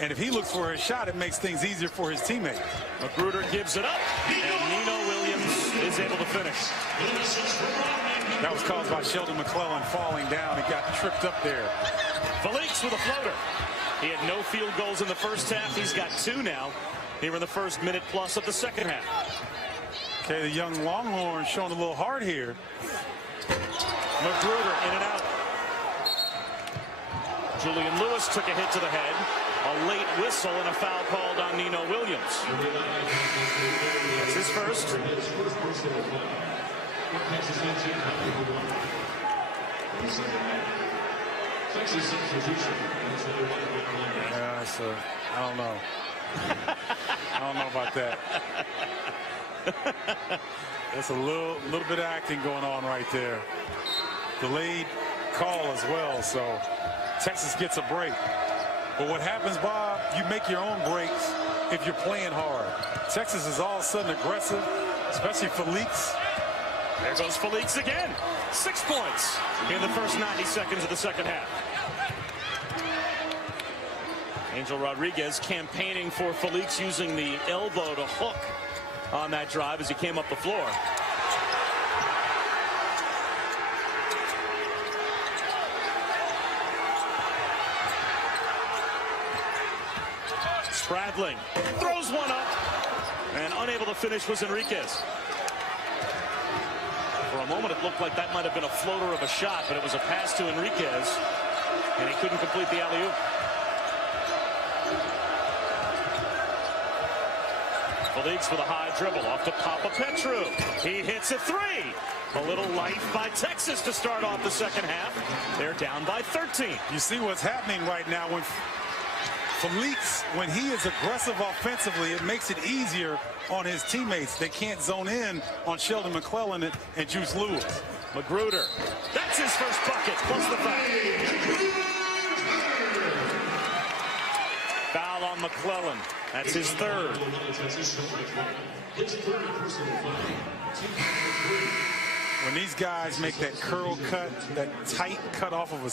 And if he looks for a shot, it makes things easier for his teammates. Magruder gives it up, and Nino Williams is able to finish. That was caused by Sheldon McClellan falling down and got tripped up there. Felix with a floater. He had no field goals in the first half. He's got 2 now here in the first minute plus of the second half. Okay, the young Longhorn showing a little heart here. Magruder in and out. Julian Lewis took a hit to the head. A late whistle and a foul called on Nino Williams. That's his first. Yeah, I don't know. I don't know about that. There's a little bit of acting going on right there. Delayed call as well, so Texas gets a break. But what happens, Bob, you make your own breaks if you're playing hard. Texas is all of a sudden aggressive, especially Felix. There goes Felix again. 6 points in the first 90 seconds of the second half. Angel Rodriguez campaigning for Felix, using the elbow to hook on that drive as he came up the floor. Spradling throws one up, and unable to finish was Enriquez. For a moment, it looked like that might have been a floater of a shot, but it was a pass to Enriquez, and he couldn't complete the alley-oop. Felix with a high dribble off to Papa-Petru. He hits a three. A little life by Texas to start off the second half. They're down by 13. You see what's happening right now when Felix, when he is aggressive offensively, it makes it easier on his teammates. They can't zone in on Sheldon McClellan and Juice Lewis. Magruder, that's his first bucket, plus the foul. Foul on McClellan. That's his third. When these guys make that curl cut, that tight cut off of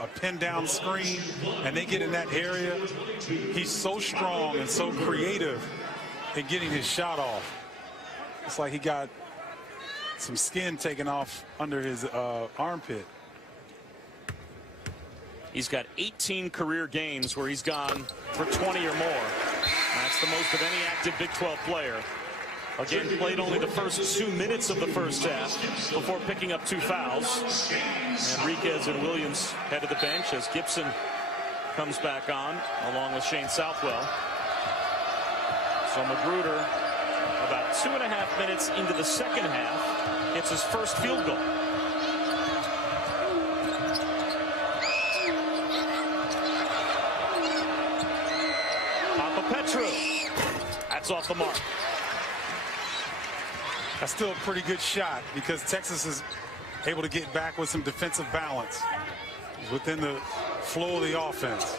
a pin down screen, and they get in that area, he's so strong and so creative in getting his shot off. It's like he got some skin taken off under his armpit. He's got 18 career games where he's gone for 20 or more. That's the most of any active Big 12 player. Again, played only the first 2 minutes of the first half before picking up 2 fouls. Enriquez and Williams head to the bench as Gibson comes back on, along with Shane Southwell. So Magruder, about 2.5 minutes into the second half, gets his first field goal. Papa-Petru. That's off the mark. That's still a pretty good shot because Texas is able to get back with some defensive balance within the flow of the offense.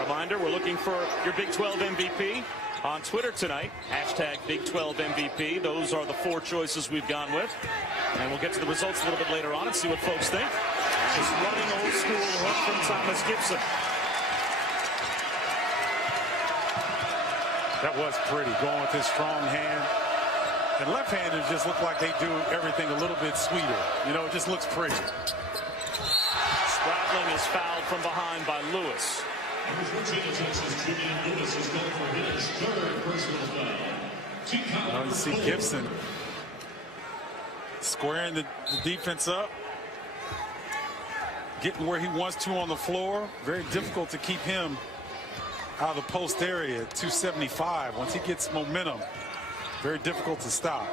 Reminder, we're looking for your Big 12 MVP on Twitter tonight. Hashtag Big 12 MVP. Those are the 4 choices we've gone with. And we'll get to the results a little bit later on and see what folks think. Just running old school hook from Thomas Gibson. That was pretty, going with his strong hand. And left-handers just look like they do everything a little bit sweeter. You know, it just looks pretty. Spradling is fouled from behind by Lewis. You see Gibson squaring the defense up, getting where he wants to on the floor. Very difficult to keep him out of the post area at 275. Once he gets momentum, very difficult to stop.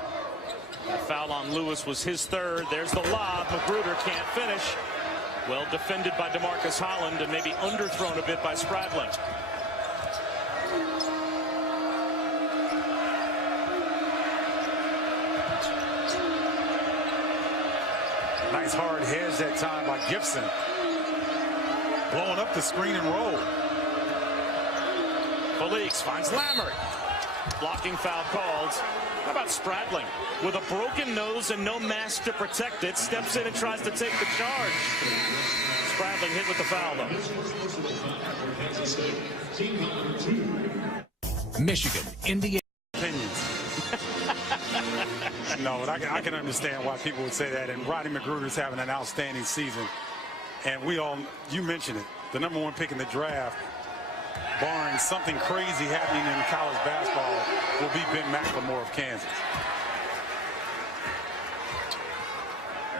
That foul on Lewis was his third. There's the lob. Magruder can't finish. Well defended by DeMarcus Holland and maybe underthrown a bit by Spradling. Nice hard hedge that time by Gibson. Blowing up the screen and roll. Felix finds Lammert. Blocking foul called. How about Spradling? With a broken nose and no mask to protect it, steps in and tries to take the charge. Spradling hit with the foul, though. Michigan, Indiana. Opinions. No, but I can understand why people would say that. And Rodney Magruder's having an outstanding season. And you mentioned it, the #1 pick in the draft, barring something crazy happening in college basketball, will be Ben McLemore of Kansas.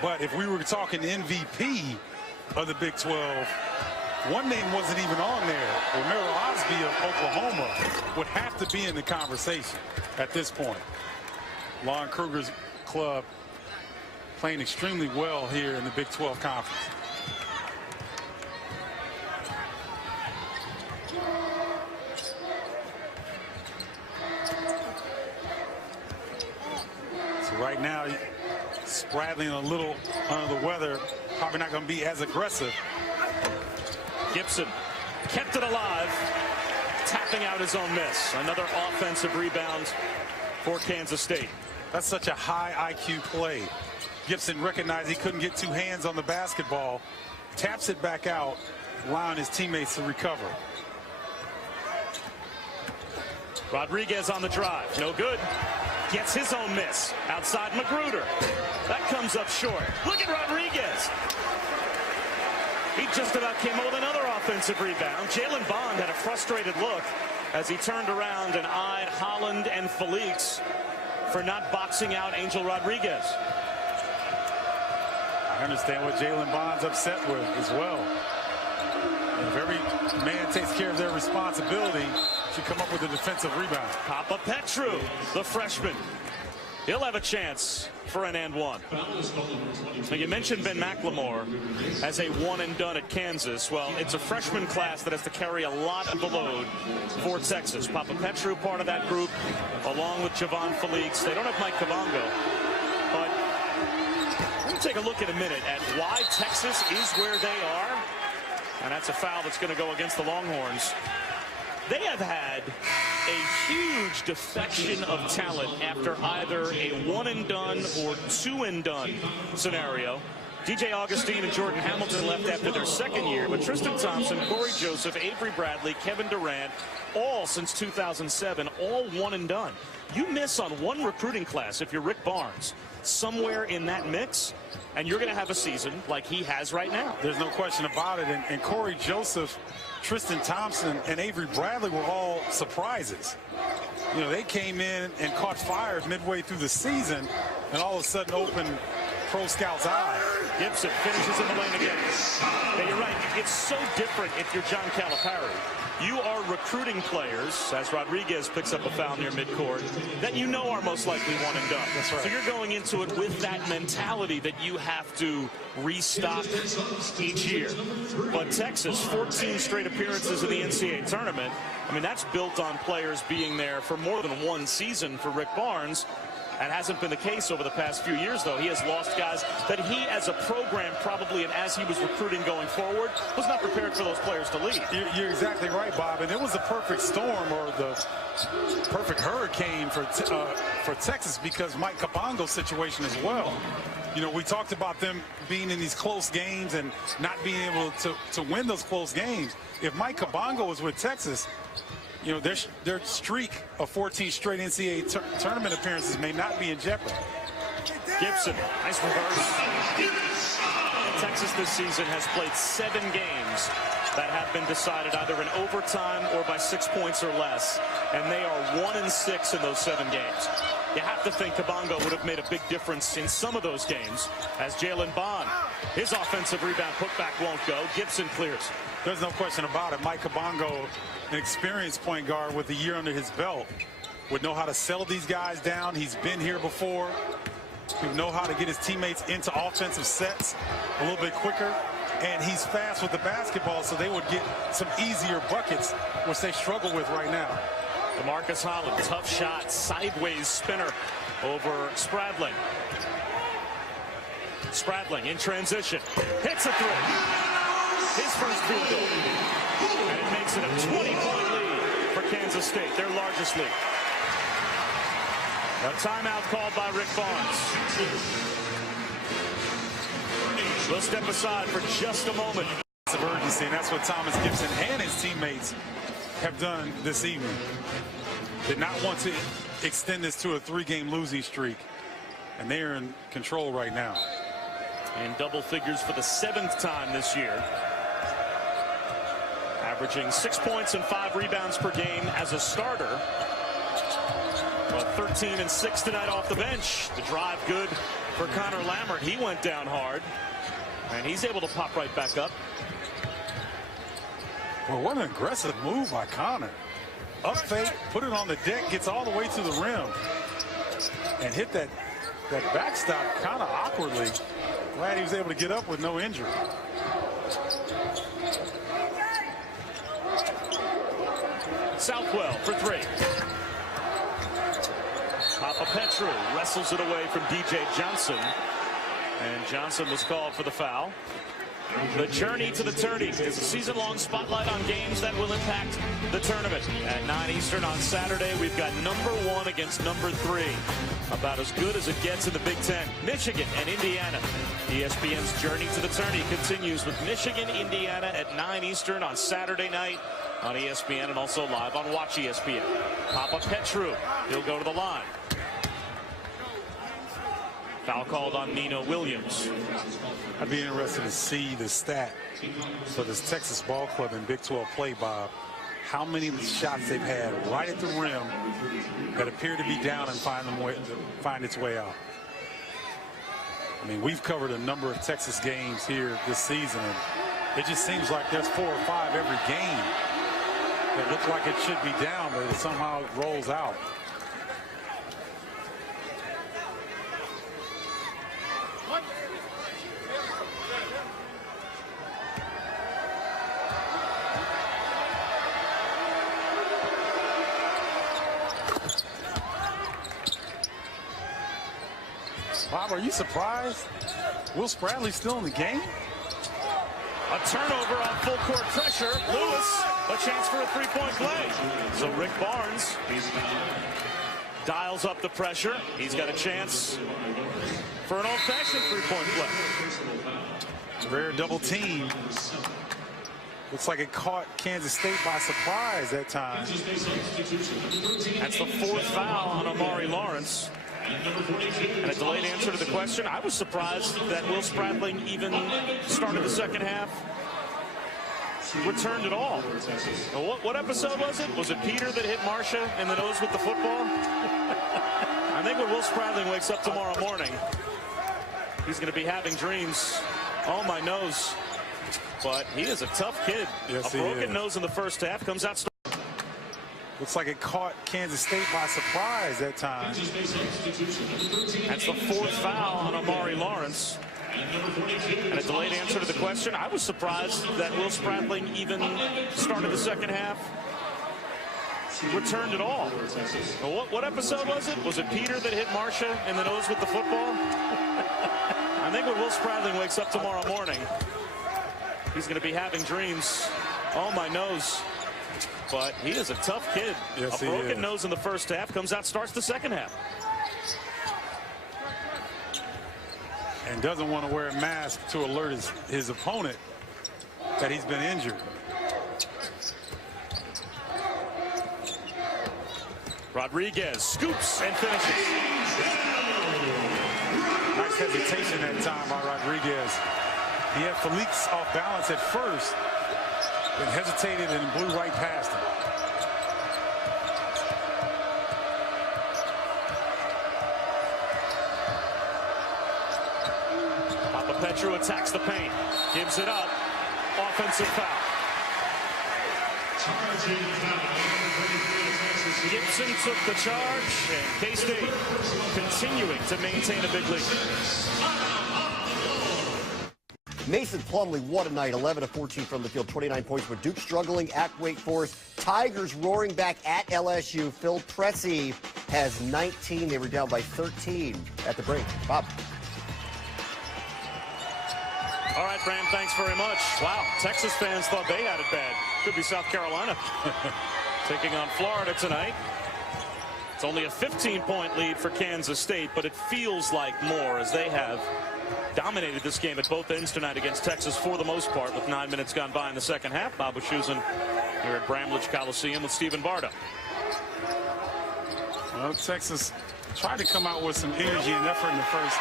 But if we were talking MVP of the Big 12, One name wasn't even on there. Romero Osby of Oklahoma would have to be in the conversation at this point. Lon Kruger's club playing extremely well here in the Big 12 Conference. So right now, Spradling a little under the weather, probably not going to be as aggressive. Gibson kept it alive, tapping out his own miss. Another offensive rebound for Kansas State. That's such a high IQ play. Gibson recognized he couldn't get two hands on the basketball, taps it back out, allowing his teammates to recover. Rodriguez on the drive, no good. Gets his own miss outside Magruder. That comes up short. Look at Rodriguez. He just about came up with another offensive rebound. Jalen Bond had a frustrated look as he turned around and eyed Holland and Felix for not boxing out Angel Rodriguez. I understand what Jalen Bond's upset with as well. If every man takes care of their responsibility, should come up with a defensive rebound. Papa Petru, the freshman. He'll have a chance for an and one. Now you mentioned Ben McLemore as a one and done at Kansas. Well, it's a freshman class that has to carry a lot of the load for Texas. Papa Petru part of that group, along with Javon Felix. They don't have Mike Kabongo, but we'll take a look in a minute at why Texas is where they are. And that's a foul that's going to go against the Longhorns. They have had a huge defection of talent after either a one and done or two and done scenario. DJ Augustine and Jordan Hamilton left after their second year, but Tristan Thompson, Corey Joseph, Avery Bradley, Kevin Durant, all since 2007, all one and done. You miss on one recruiting class if you're Rick Barnes, somewhere in that mix, and you're going to have a season like he has right now. There's no question about it. And Corey Joseph, Tristan Thompson, and Avery Bradley were all surprises. You know, they came in and caught fire midway through the season and all of a sudden opened pro scouts' eyes. Gibson finishes in the lane again. Yeah, you're right. It's so different if you're John Calipari. You are recruiting players, as Rodriguez picks up a foul near midcourt, that you know are most likely one and done. That's right. So you're going into it with that mentality that you have to restock each year. But Texas, 14 straight appearances in the NCAA tournament. I mean, that's built on players being there for more than one season for Rick Barnes. That hasn't been the case over the past few years, though. He has lost guys that he, as a program, probably, and as he was recruiting going forward, was not prepared for those players to leave. You're exactly right, Bob. And it was a perfect storm, or the perfect hurricane for Texas, because Mike Kabongo's situation as well. You know, we talked about them being in these close games and not being able to win those close games. If Mike Kabongo was with Texas, you know, their streak of 14 straight NCAA tournament appearances may not be in jeopardy. Gibson, nice reverse. Texas this season has played 7 games that have been decided either in overtime or by 6 points or less, and they are 1-6 in those 7 games. You have to think Kabongo would have made a big difference in some of those games, as Jalen Bond, his offensive rebound putback won't go. Gibson clears. There's no question about it. Mike Kabongo, an experienced point guard with a year under his belt, would know how to settle these guys down. He's been here before. He would know how to get his teammates into offensive sets a little bit quicker. And he's fast with the basketball, so they would get some easier buckets, which they struggle with right now. DeMarcus Holland, tough shot, sideways spinner over Spradling. Spradling in transition, hits a three. His first field goal. And it makes it a 20-point lead for Kansas State, their largest lead. A timeout called by Rick Barnes. We'll step aside for just a moment. Of urgency, and that's what Thomas Gibson and his teammates have done this evening. Did not want to extend this to a 3-game losing streak, and they are in control right now. In double figures for the 7th time this year. Averaging 6 points and 5 rebounds per game as a starter. Well, 13 and 6 tonight off the bench. The drive good for Connor Lammert. He went down hard, and he's able to pop right back up. Well, what an aggressive move by Connor. Up fake, put it on the deck, gets all the way to the rim, and hit that backstop kind of awkwardly. Glad he was able to get up with no injury. Southwell for three. Papa Petru wrestles it away from DJ Johnson. And Johnson was called for the foul. The journey to the tourney is a season-long spotlight on games that will impact the tournament. At 9 Eastern on Saturday, we've got number 1 against number 3. About as good as it gets in the Big Ten. Michigan and Indiana. ESPN's journey to the tourney continues with Michigan, Indiana at 9 Eastern on Saturday night on ESPN and also live on Watch ESPN. Papa Petru, he'll go to the line. Foul called on Nino Williams. I'd be interested to see the stat for this Texas ball club in Big 12 play, Bob. How many shots they've had right at the rim that appear to be down and find its way out. I mean, we've covered a number of Texas games here this season, and it just seems like there's 4 or 5 every game that look like it should be down, but somehow it rolls out. Bob, are you surprised Will Spradley's still in the game? A turnover on full court pressure. Lewis, a chance for a three-point play. So Rick Barnes dials up the pressure. He's got a chance for an old-fashioned three-point play. Rare double team. Looks like it caught Kansas State by surprise that time. That's the 4th foul on Amari Lawrence. And a delayed answer to the question. I was surprised that Will Spradling even started the second half, returned at all. What episode was it? Was it Peter that hit Marcia in the nose with the football? I think when Will Spradling wakes up tomorrow morning, he's going to be having dreams. Oh, my nose. But he is a tough kid. Yes, a broken nose in the first half, comes out. Looks like it caught Kansas State by surprise that time. That's the 4th foul on Amari Lawrence. And a delayed answer to the question. I was surprised that Will Spradling even started the second half, returned at all. What episode was it? Was it Peter that hit Marcia in the nose with the football? I think when Will Spradling wakes up tomorrow morning, he's going to be having dreams. Oh, my nose. But he is a tough kid. Yes, a broken nose in the first half, comes out, starts the second half. And doesn't want to wear a mask to alert his opponent that he's been injured. Rodriguez scoops and finishes. Nice hesitation that time by Rodriguez. He had Felix off balance at first, then hesitated and blew right past him. Papa Petru attacks the paint, gives it up, offensive foul. Gibson took the charge, and K-State continuing to maintain a big lead. Mason Plumlee, what a night. 11 of 14 from the field, 29 points. But Duke struggling at Wake Forest. Tigers roaring back at LSU. Phil Pressey has 19. They were down by 13 at the break. Bob. All right, Bram, thanks very much. Wow, Texas fans thought they had it bad. Could be South Carolina taking on Florida tonight. It's only a 15-point lead for Kansas State, but it feels like more as they have dominated this game at both ends tonight against Texas for the most part, with 9 minutes gone by in the second half. Bob Wischusen here at Bramlage Coliseum with Stephen Barta. Well, Texas tried to come out with some energy and effort in the first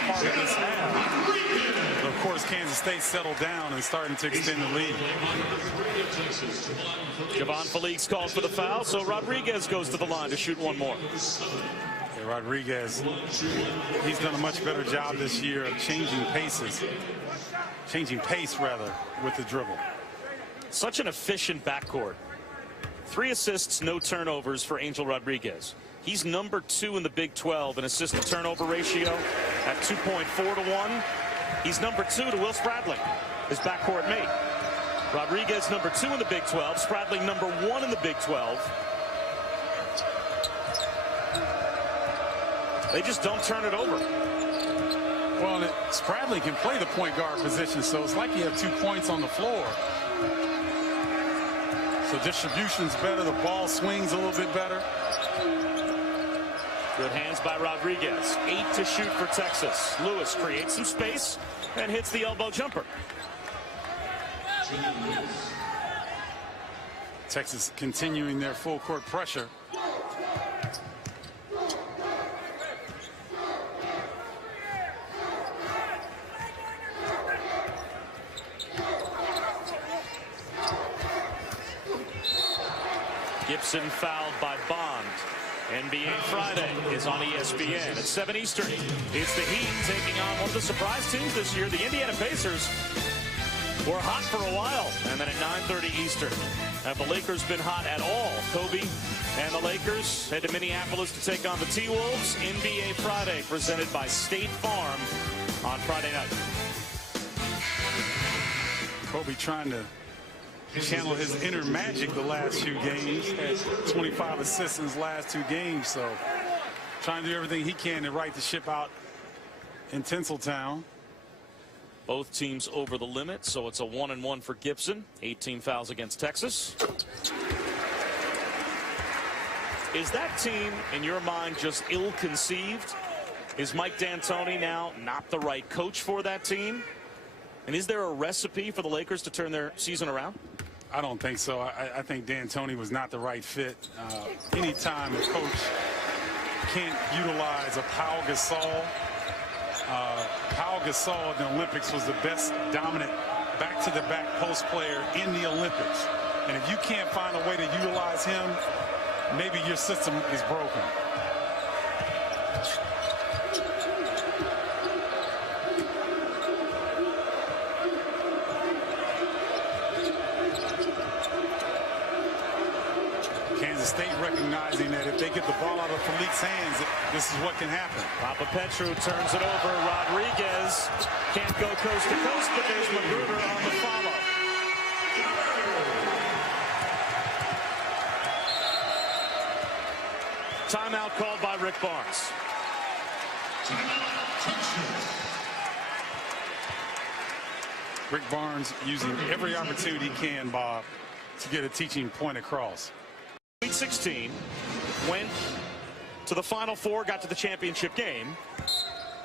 part of this half. But of course, Kansas State settled down and starting to extend the lead. Javon Felix called for the foul, so Rodriguez goes to the line to shoot one more. Yeah, Rodriguez, he's done a much better job this year of changing pace rather with the dribble. Such an efficient backcourt. 3 assists, no turnovers for Angel Rodriguez. He's number 2 in the Big 12 in assist to turnover ratio at 2.4 to 1. He's number 2 to Will Spradling, his backcourt mate. Rodriguez number 2 in the Big 12. Spradling number 1 in the Big 12. They just don't turn it over. Well, Spradling can play the point guard position, so it's like you have 2 points on the floor. So distribution's better. The ball swings a little bit better. Good hands by Rodriguez. 8 to shoot for Texas. Lewis creates some space and hits the elbow jumper. Texas continuing their full court pressure. Gibson fouled by Bond. NBA Friday is on ESPN at 7 Eastern. It's the Heat taking on one of the surprise teams this year. The Indiana Pacers were hot for a while, and then at 9:30 Eastern. Have the Lakers been hot at all? Kobe and the Lakers head to Minneapolis to take on the T-Wolves. NBA Friday presented by State Farm on Friday night. Kobe trying to channel his inner magic the last 2 games. Had 25 assists in his last 2 games, so trying to do everything he can to right the ship out in Tinseltown. Both teams over the limit, so it's a 1-and-1 for Gibson. 18 fouls against Texas. Is that team, in your mind, just ill-conceived? Is Mike D'Antoni now not the right coach for that team? And is there a recipe for the Lakers to turn their season around? I don't think so. I think D'Antoni was not the right fit. Anytime a coach can't utilize a Pau Gasol, Pau Gasol in the Olympics was the best dominant back-to-the-back post player in the Olympics. And if you can't find a way to utilize him, maybe your system is broken. Kansas State recognizing that if they get the ball out of Felix's hands, this is what can happen. Papa Petru turns it over. Rodriguez can't go coast to coast, but there's Magruder on the follow. Timeout called by Rick Barnes. Rick Barnes using every opportunity he can, Bob, to get a teaching point across. Sweet 16, went to the Final Four, got to the championship game,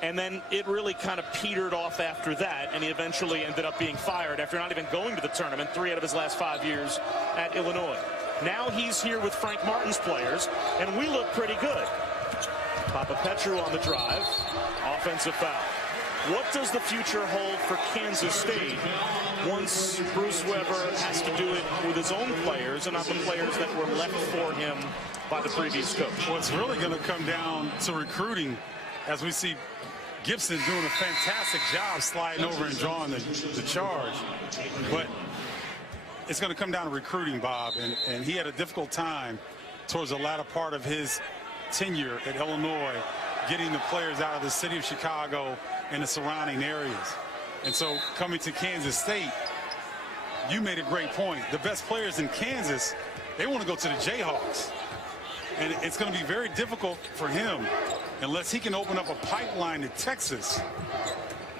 and then it really kind of petered off after that, and he eventually ended up being fired after not even going to the tournament 3 out of his last 5 years at Illinois. Now he's here with Frank Martin's players, and we look pretty good. Papa Petru on the drive, offensive foul. What does the future hold for Kansas State once Bruce Weber has to do it with his own players and not the players that were left for him by the previous coach? Well, it's really going to come down to recruiting, as we see Gibson doing a fantastic job sliding over and drawing the charge. But it's going to come down to recruiting, Bob, and he had a difficult time towards the latter part of his tenure at Illinois, getting the players out of the city of Chicago and the surrounding areas. And so coming to Kansas State, you made a great point. The best players in Kansas, they want to go to the Jayhawks. And it's going to be very difficult for him unless he can open up a pipeline to Texas,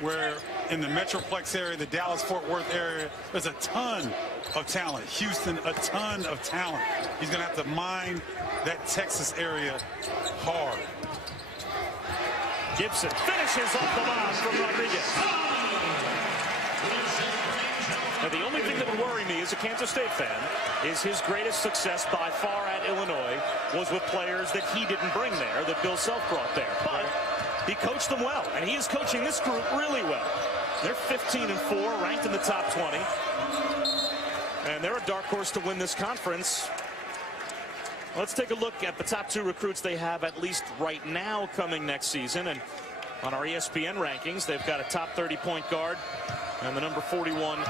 where in the Metroplex area, the Dallas-Fort Worth area, there's a ton of talent. Houston, a ton of talent. He's going to have to mine that Texas area hard. Gibson finishes off the line from Rodriguez. Now, the only thing that would worry me as a Kansas State fan is his greatest success by far at Illinois was with players that he didn't bring there, that Bill Self brought there. But he coached them well, and he is coaching this group really well. They're 15-4, ranked in the top 20. And they're a dark horse to win this conference. Let's take a look at the top 2 recruits they have, at least right now, coming next season. And on our ESPN rankings, they've got a top 30 point guard and the number 41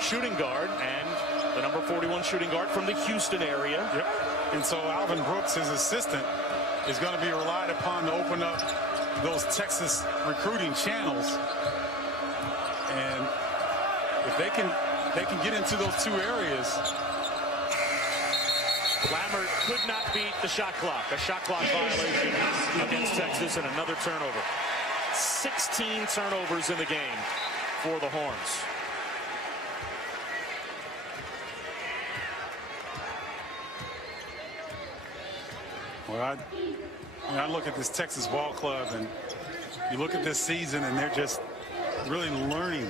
shooting guard. And the number 41 shooting guard from the Houston area. Yep. And so Alvin Brooks, his assistant, is going to be relied upon to open up those Texas recruiting channels. And if they can get into those two areas. Lammert could not beat the shot clock. A shot clock violation against Texas and another turnover. 16 turnovers in the game for the Horns. Well, I look at this Texas ball club, and you look at this season, and they're just really learning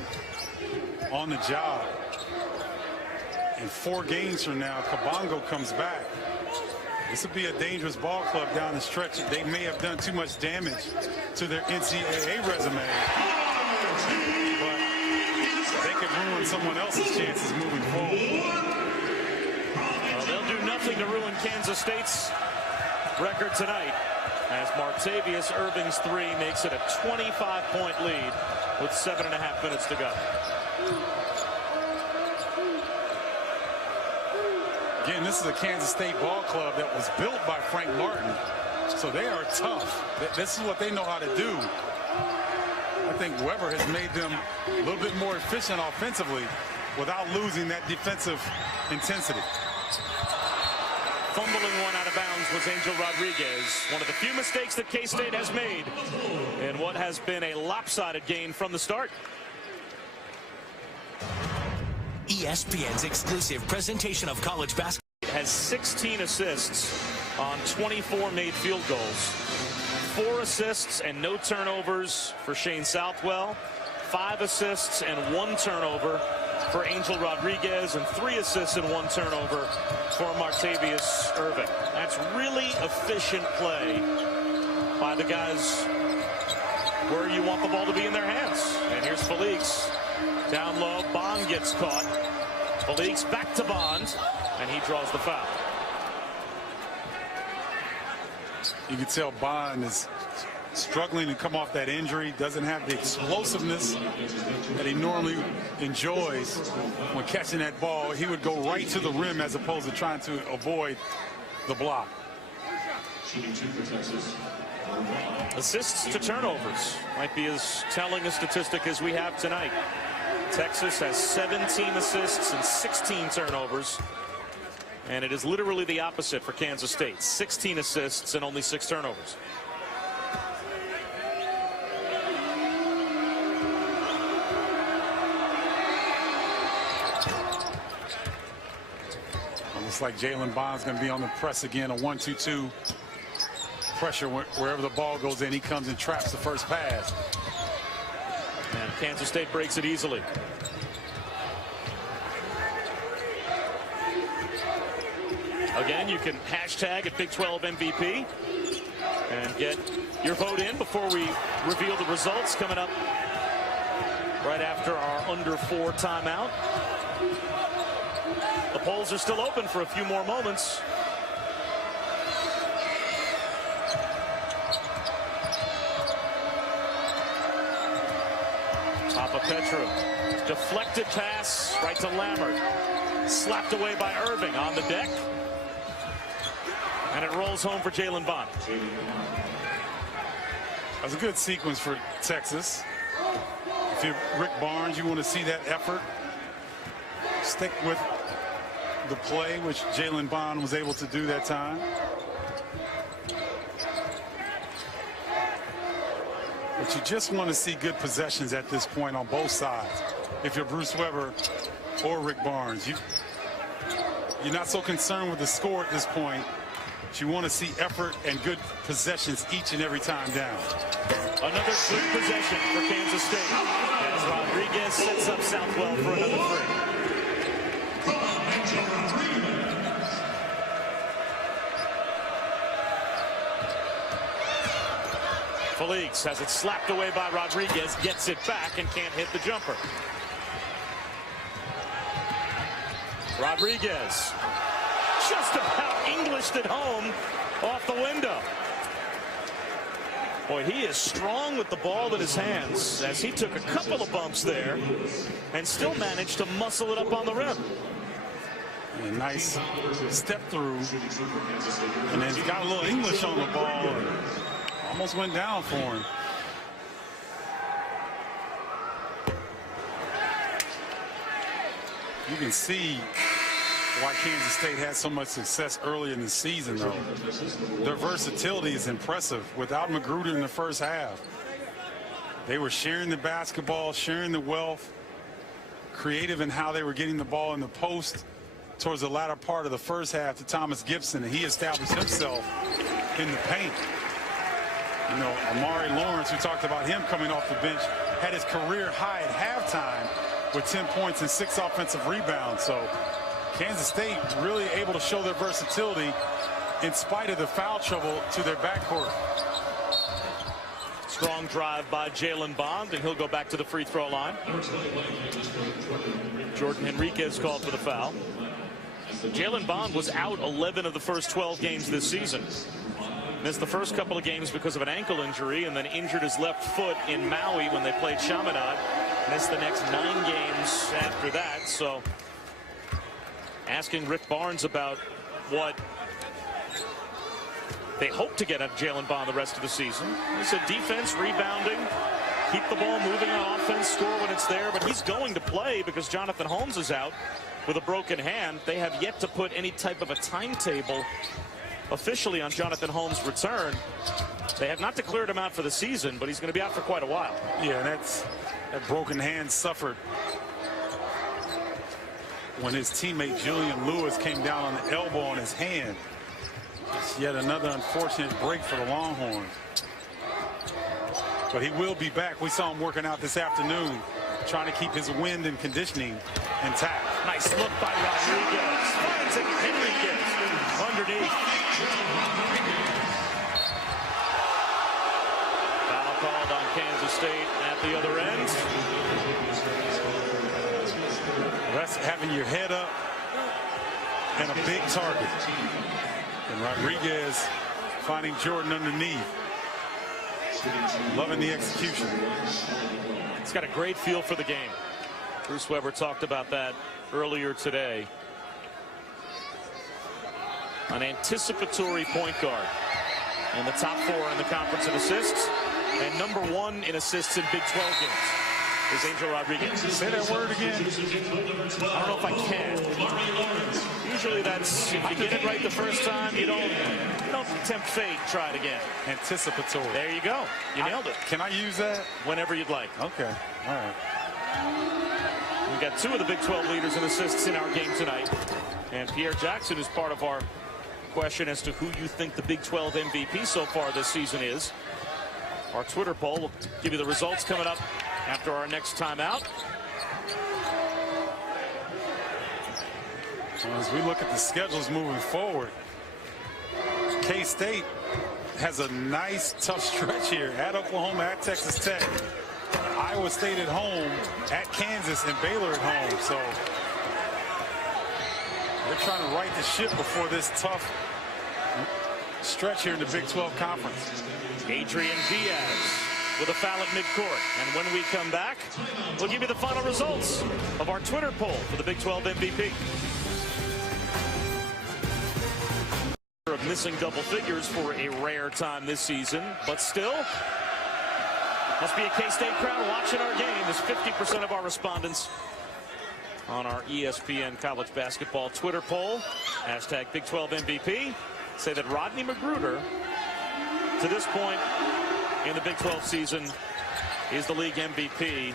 on the job. In 4 games from now, Kabongo comes back. This would be a dangerous ball club down the stretch. They may have done too much damage to their NCAA resume, but they could ruin someone else's chances moving forward. Well, they'll do nothing to ruin Kansas State's record tonight, as Martavius Irving's 3 makes it a 25-point lead with 7.5 minutes to go. Again, this is a Kansas State ball club that was built by Frank Martin, so they are tough. This is what they know how to do. I think Weber has made them a little bit more efficient offensively without losing that defensive intensity. Fumbling one out of bounds was Angel Rodriguez. One of the few mistakes that K-State has made in what has been a lopsided game from the start. ESPN's exclusive presentation of college basketball. Has 16 assists on 24 made field goals. 4 assists and no turnovers for Shane Southwell. 5 assists and 1 turnover for Angel Rodriguez, and 3 assists and 1 turnover for Martavius Irving. That's really efficient play by the guys where you want the ball to be in their hands. And here's Felix. Down low, Bond gets caught. Felix back to Bond, and he draws the foul. You can tell Bond is struggling to come off that injury, doesn't have the explosiveness that he normally enjoys when catching that ball. He would go right to the rim as opposed to trying to avoid the block. Assists to turnovers might be as telling a statistic as we have tonight. Texas has 17 assists and 16 turnovers, and it is literally the opposite for Kansas State. 16 assists and only 6 turnovers. Looks like Jalen Bond's going to be on the press again, a 1-2-2 pressure wherever the ball goes in. He comes and traps the first pass. And Kansas State breaks it easily. Again, you can hashtag at Big 12 MVP and get your vote in before we reveal the results coming up right after our under 4 timeout. The polls are still open for a few more moments. Papa Petru, deflected pass right to Lammert, slapped away by Irving on the deck, and it rolls home for Jalen Bond. That's a good sequence for Texas. If you're Rick Barnes, you want to see that effort. Stick with the play, which Jalen Bond was able to do that time. But you just want to see good possessions at this point on both sides. If you're Bruce Weber or Rick Barnes, you're not so concerned with the score at this point. But you want to see effort and good possessions each and every time down. Another good possession for Kansas State as Rodriguez sets up Southwell for another 3. Felix has it slapped away by Rodriguez, gets it back and can't hit the jumper. Rodriguez just about Englished it home off the window. Boy, he is strong with the ball in his hands as he took a couple of bumps there and still managed to muscle it up on the rim. A nice step through. And then he got a little English on the ball and almost went down for him. You can see why Kansas State had so much success early in the season, though. Their versatility is impressive. Without Magruder in the first half, they were sharing the basketball, sharing the wealth, creative in how they were getting the ball in the post towards the latter part of the first half to Thomas Gibson, and he established himself in the paint. You know, Amari Lawrence, we talked about him coming off the bench, had his career high at halftime with 10 points and 6 offensive rebounds. So Kansas State really able to show their versatility in spite of the foul trouble to their backcourt. Strong drive by Jalen Bond, and he'll go back to the free throw line. Jordan Henriquez called for the foul. Jalen Bond was out 11 of the first 12 games this season. Missed the first couple of games because of an ankle injury, and then injured his left foot in Maui when they played Chaminade. Missed the next 9 games after that. So asking Rick Barnes about what they hope to get out of Jalen Bond the rest of the season. He said defense, rebounding, keep the ball moving on offense, score when it's there. But he's going to play because Jonathan Holmes is out with a broken hand. They have yet to put any type of a timetable officially on Jonathan Holmes' return. They have not declared him out for the season, but he's going to be out for quite a while. Yeah, that broken hand suffered when his teammate Julian Lewis came down on the elbow on his hand. It's yet another unfortunate break for the Longhorns. But he will be back. We saw him working out this afternoon, trying to keep his wind and conditioning intact. Nice look by Rodriguez. Finds it, Henriquez underneath. Foul called on Kansas State at the other end. That's having your head up and a big target. And Rodriguez finding Jordan underneath. Loving the execution. He's got a great feel for the game. Bruce Weber talked about that earlier today. An anticipatory point guard in the top 4 in the conference in assists and #1 in assists in Big 12 games is Angel Rodriguez. Say that word again. I don't know if I can. Usually that's, if you get it right the first time, you don't tempt fate, try it again. Anticipatory. There you go. You nailed it. Can I use that? Whenever you'd like. Okay. All right. We've got 2 of the Big 12 leaders in assists in our game tonight. And Pierre Jackson is part of our question as to who you think the Big 12 MVP so far this season is. Our Twitter poll will give you the results coming up after our next timeout. As we look at the schedules moving forward, K-State has a nice, tough stretch here at Oklahoma, at Texas Tech, Iowa State at home, at Kansas, and Baylor at home. So they're trying to right the ship before this tough stretch here in the Big 12 Conference. Adrian Diaz with a foul at midcourt. And when we come back, we'll give you the final results of our Twitter poll for the Big 12 MVP. Of missing double figures for a rare time this season, but still must be a K-State crowd watching our game. There's 50% of our respondents on our ESPN college basketball Twitter poll. Hashtag Big 12 MVP say that Rodney Magruder, to this point in the Big 12 season, is the league MVP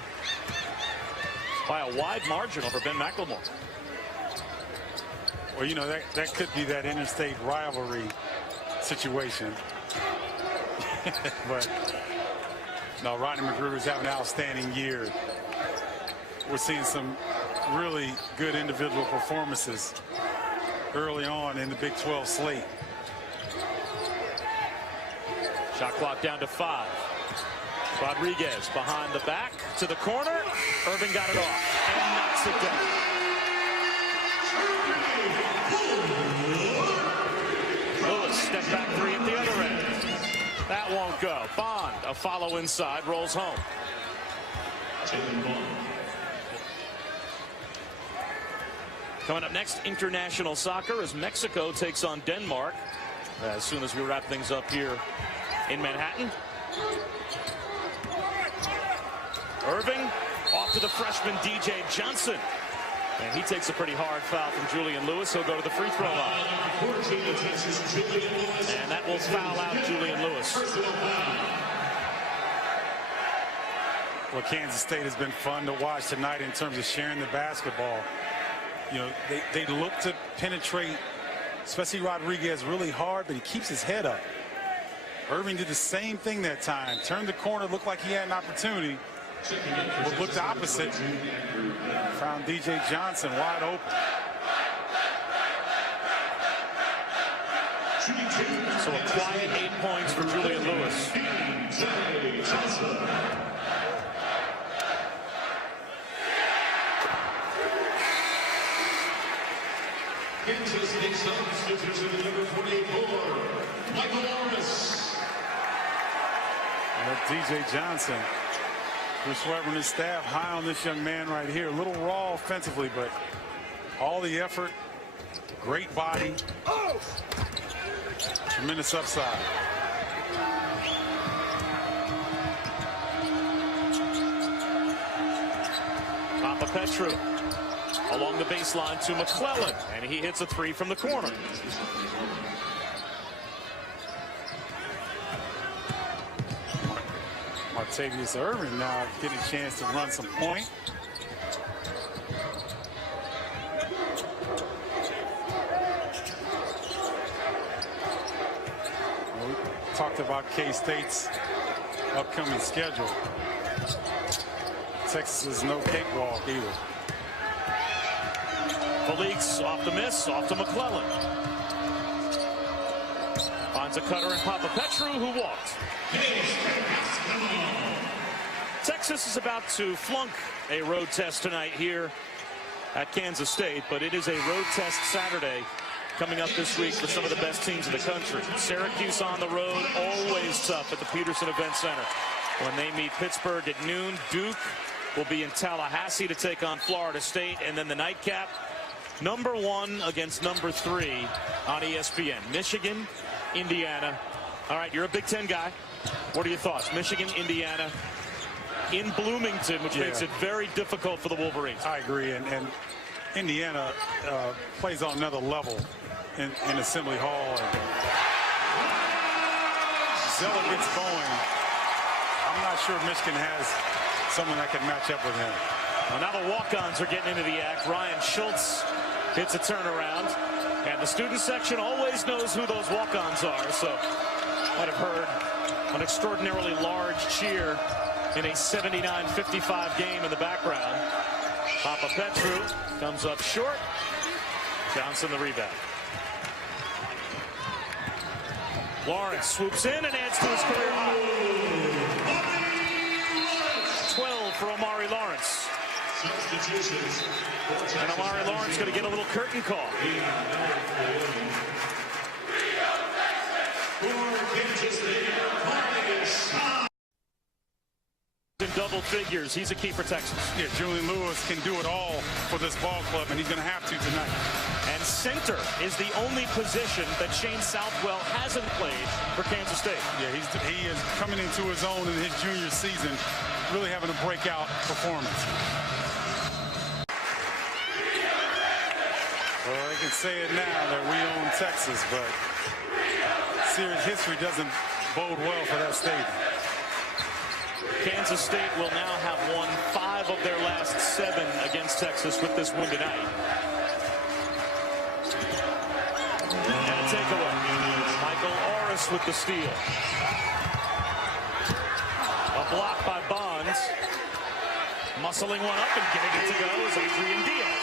by a wide margin over Ben McLemore. Well, you know, that could be that interstate rivalry situation. But no, Rodney Magruder's having an outstanding year. We're seeing some really good individual performances early on in the Big 12 slate. Shot clock down to 5. Rodriguez behind the back to the corner. Irving got it off and knocks it down. Lewis step back 3 at the other end. That won't go. Bond, a follow inside, rolls home. Coming up next, international soccer as Mexico takes on Denmark as soon as we wrap things up here in Manhattan. Irving off to the freshman DJ Johnson. And he takes a pretty hard foul from Julian Lewis. He'll go to the free throw line. And that will foul out Julian Lewis. Well, Kansas State has been fun to watch tonight in terms of sharing the basketball. You know, they look to penetrate, especially Rodriguez, really hard, but he keeps his head up. Irving did the same thing that time. Turned the corner, looked like he had an opportunity, but looked opposite. Found DJ Johnson wide open. So a quiet 8 points for Julian Lewis. Kansas State substitution number 44, Michael Morris. DJ Johnson. Chris Webber and his staff high on this young man right here. A little raw offensively, but all the effort, great body, tremendous upside. Papa Petru along the baseline to McClellan, and he hits a three from the corner. Martavius Irving now getting a chance to run some point. Well, we talked about K-State's upcoming schedule. Texas is no cakewalk either. Felix off the miss, off to McClellan. Finds a cutter and Papa Petru, who walked. Texas is about to flunk a road test tonight here at Kansas State, but it is a road test Saturday coming up this week for some of the best teams in the country. Syracuse on the road, always tough at the Peterson Event Center. When they meet Pittsburgh at noon, Duke will be in Tallahassee to take on Florida State, and then the nightcap, number 1 against number 3 on ESPN. Michigan, Indiana. All right, you're a Big Ten guy. What are your thoughts? Michigan, Indiana in Bloomington, which makes it very difficult for the Wolverines. I agree, and Indiana plays on another level in Assembly Hall. And Zeller gets going. I'm not sure Michigan has someone that can match up with him. Well, now the walk-ons are getting into the act. Ryan Schultz hits a turnaround, and the student section always knows who those walk-ons are, so might have heard an extraordinarily large cheer in a 79-55 game in the background. Papa Petru comes up short. Johnson the rebound. Lawrence swoops in and adds to his career high. 12 for Omari Lawrence. And Omari Lawrence going to get a little curtain call. In double figures, he's a key for Texas. Yeah, Julian Lewis can do it all for this ball club, and he's going to have to tonight. And center is the only position that Shane Southwell hasn't played for Kansas State. Yeah, he is coming into his own in his junior season, really having a breakout performance. Well, I can say it now that we own Texas, but series history doesn't bode well for that stadium. Kansas State will now have won 5 of their last 7 against Texas with this win tonight. And a takeaway. Michael Orris with the steal. A block by Bonds. Muscling one up and getting it to go is Adrian Diaz.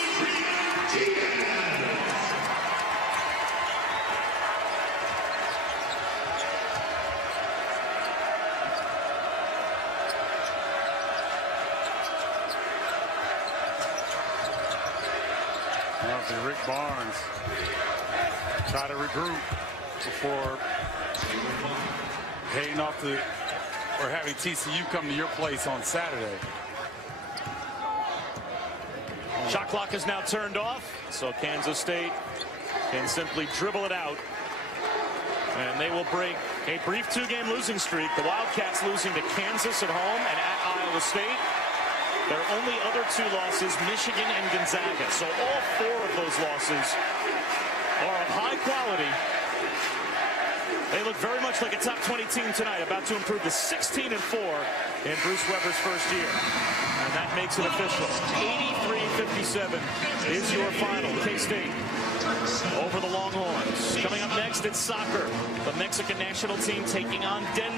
Rick Barnes try to regroup before heading off to or having TCU come to your place on Saturday. Shot clock is now turned off, so Kansas State can simply dribble it out. And they will break a brief 2-game losing streak. The Wildcats losing to Kansas at home and at Iowa State. Their only other 2 losses, Michigan and Gonzaga. So all 4 of those losses are of high quality. They look very much like a top 20 team tonight, about to improve to 16-4 in Bruce Weber's first year. And that makes it official. 83-57 is your final. K-State over the Longhorns. Coming up next, it's soccer. The Mexican national team taking on Denver.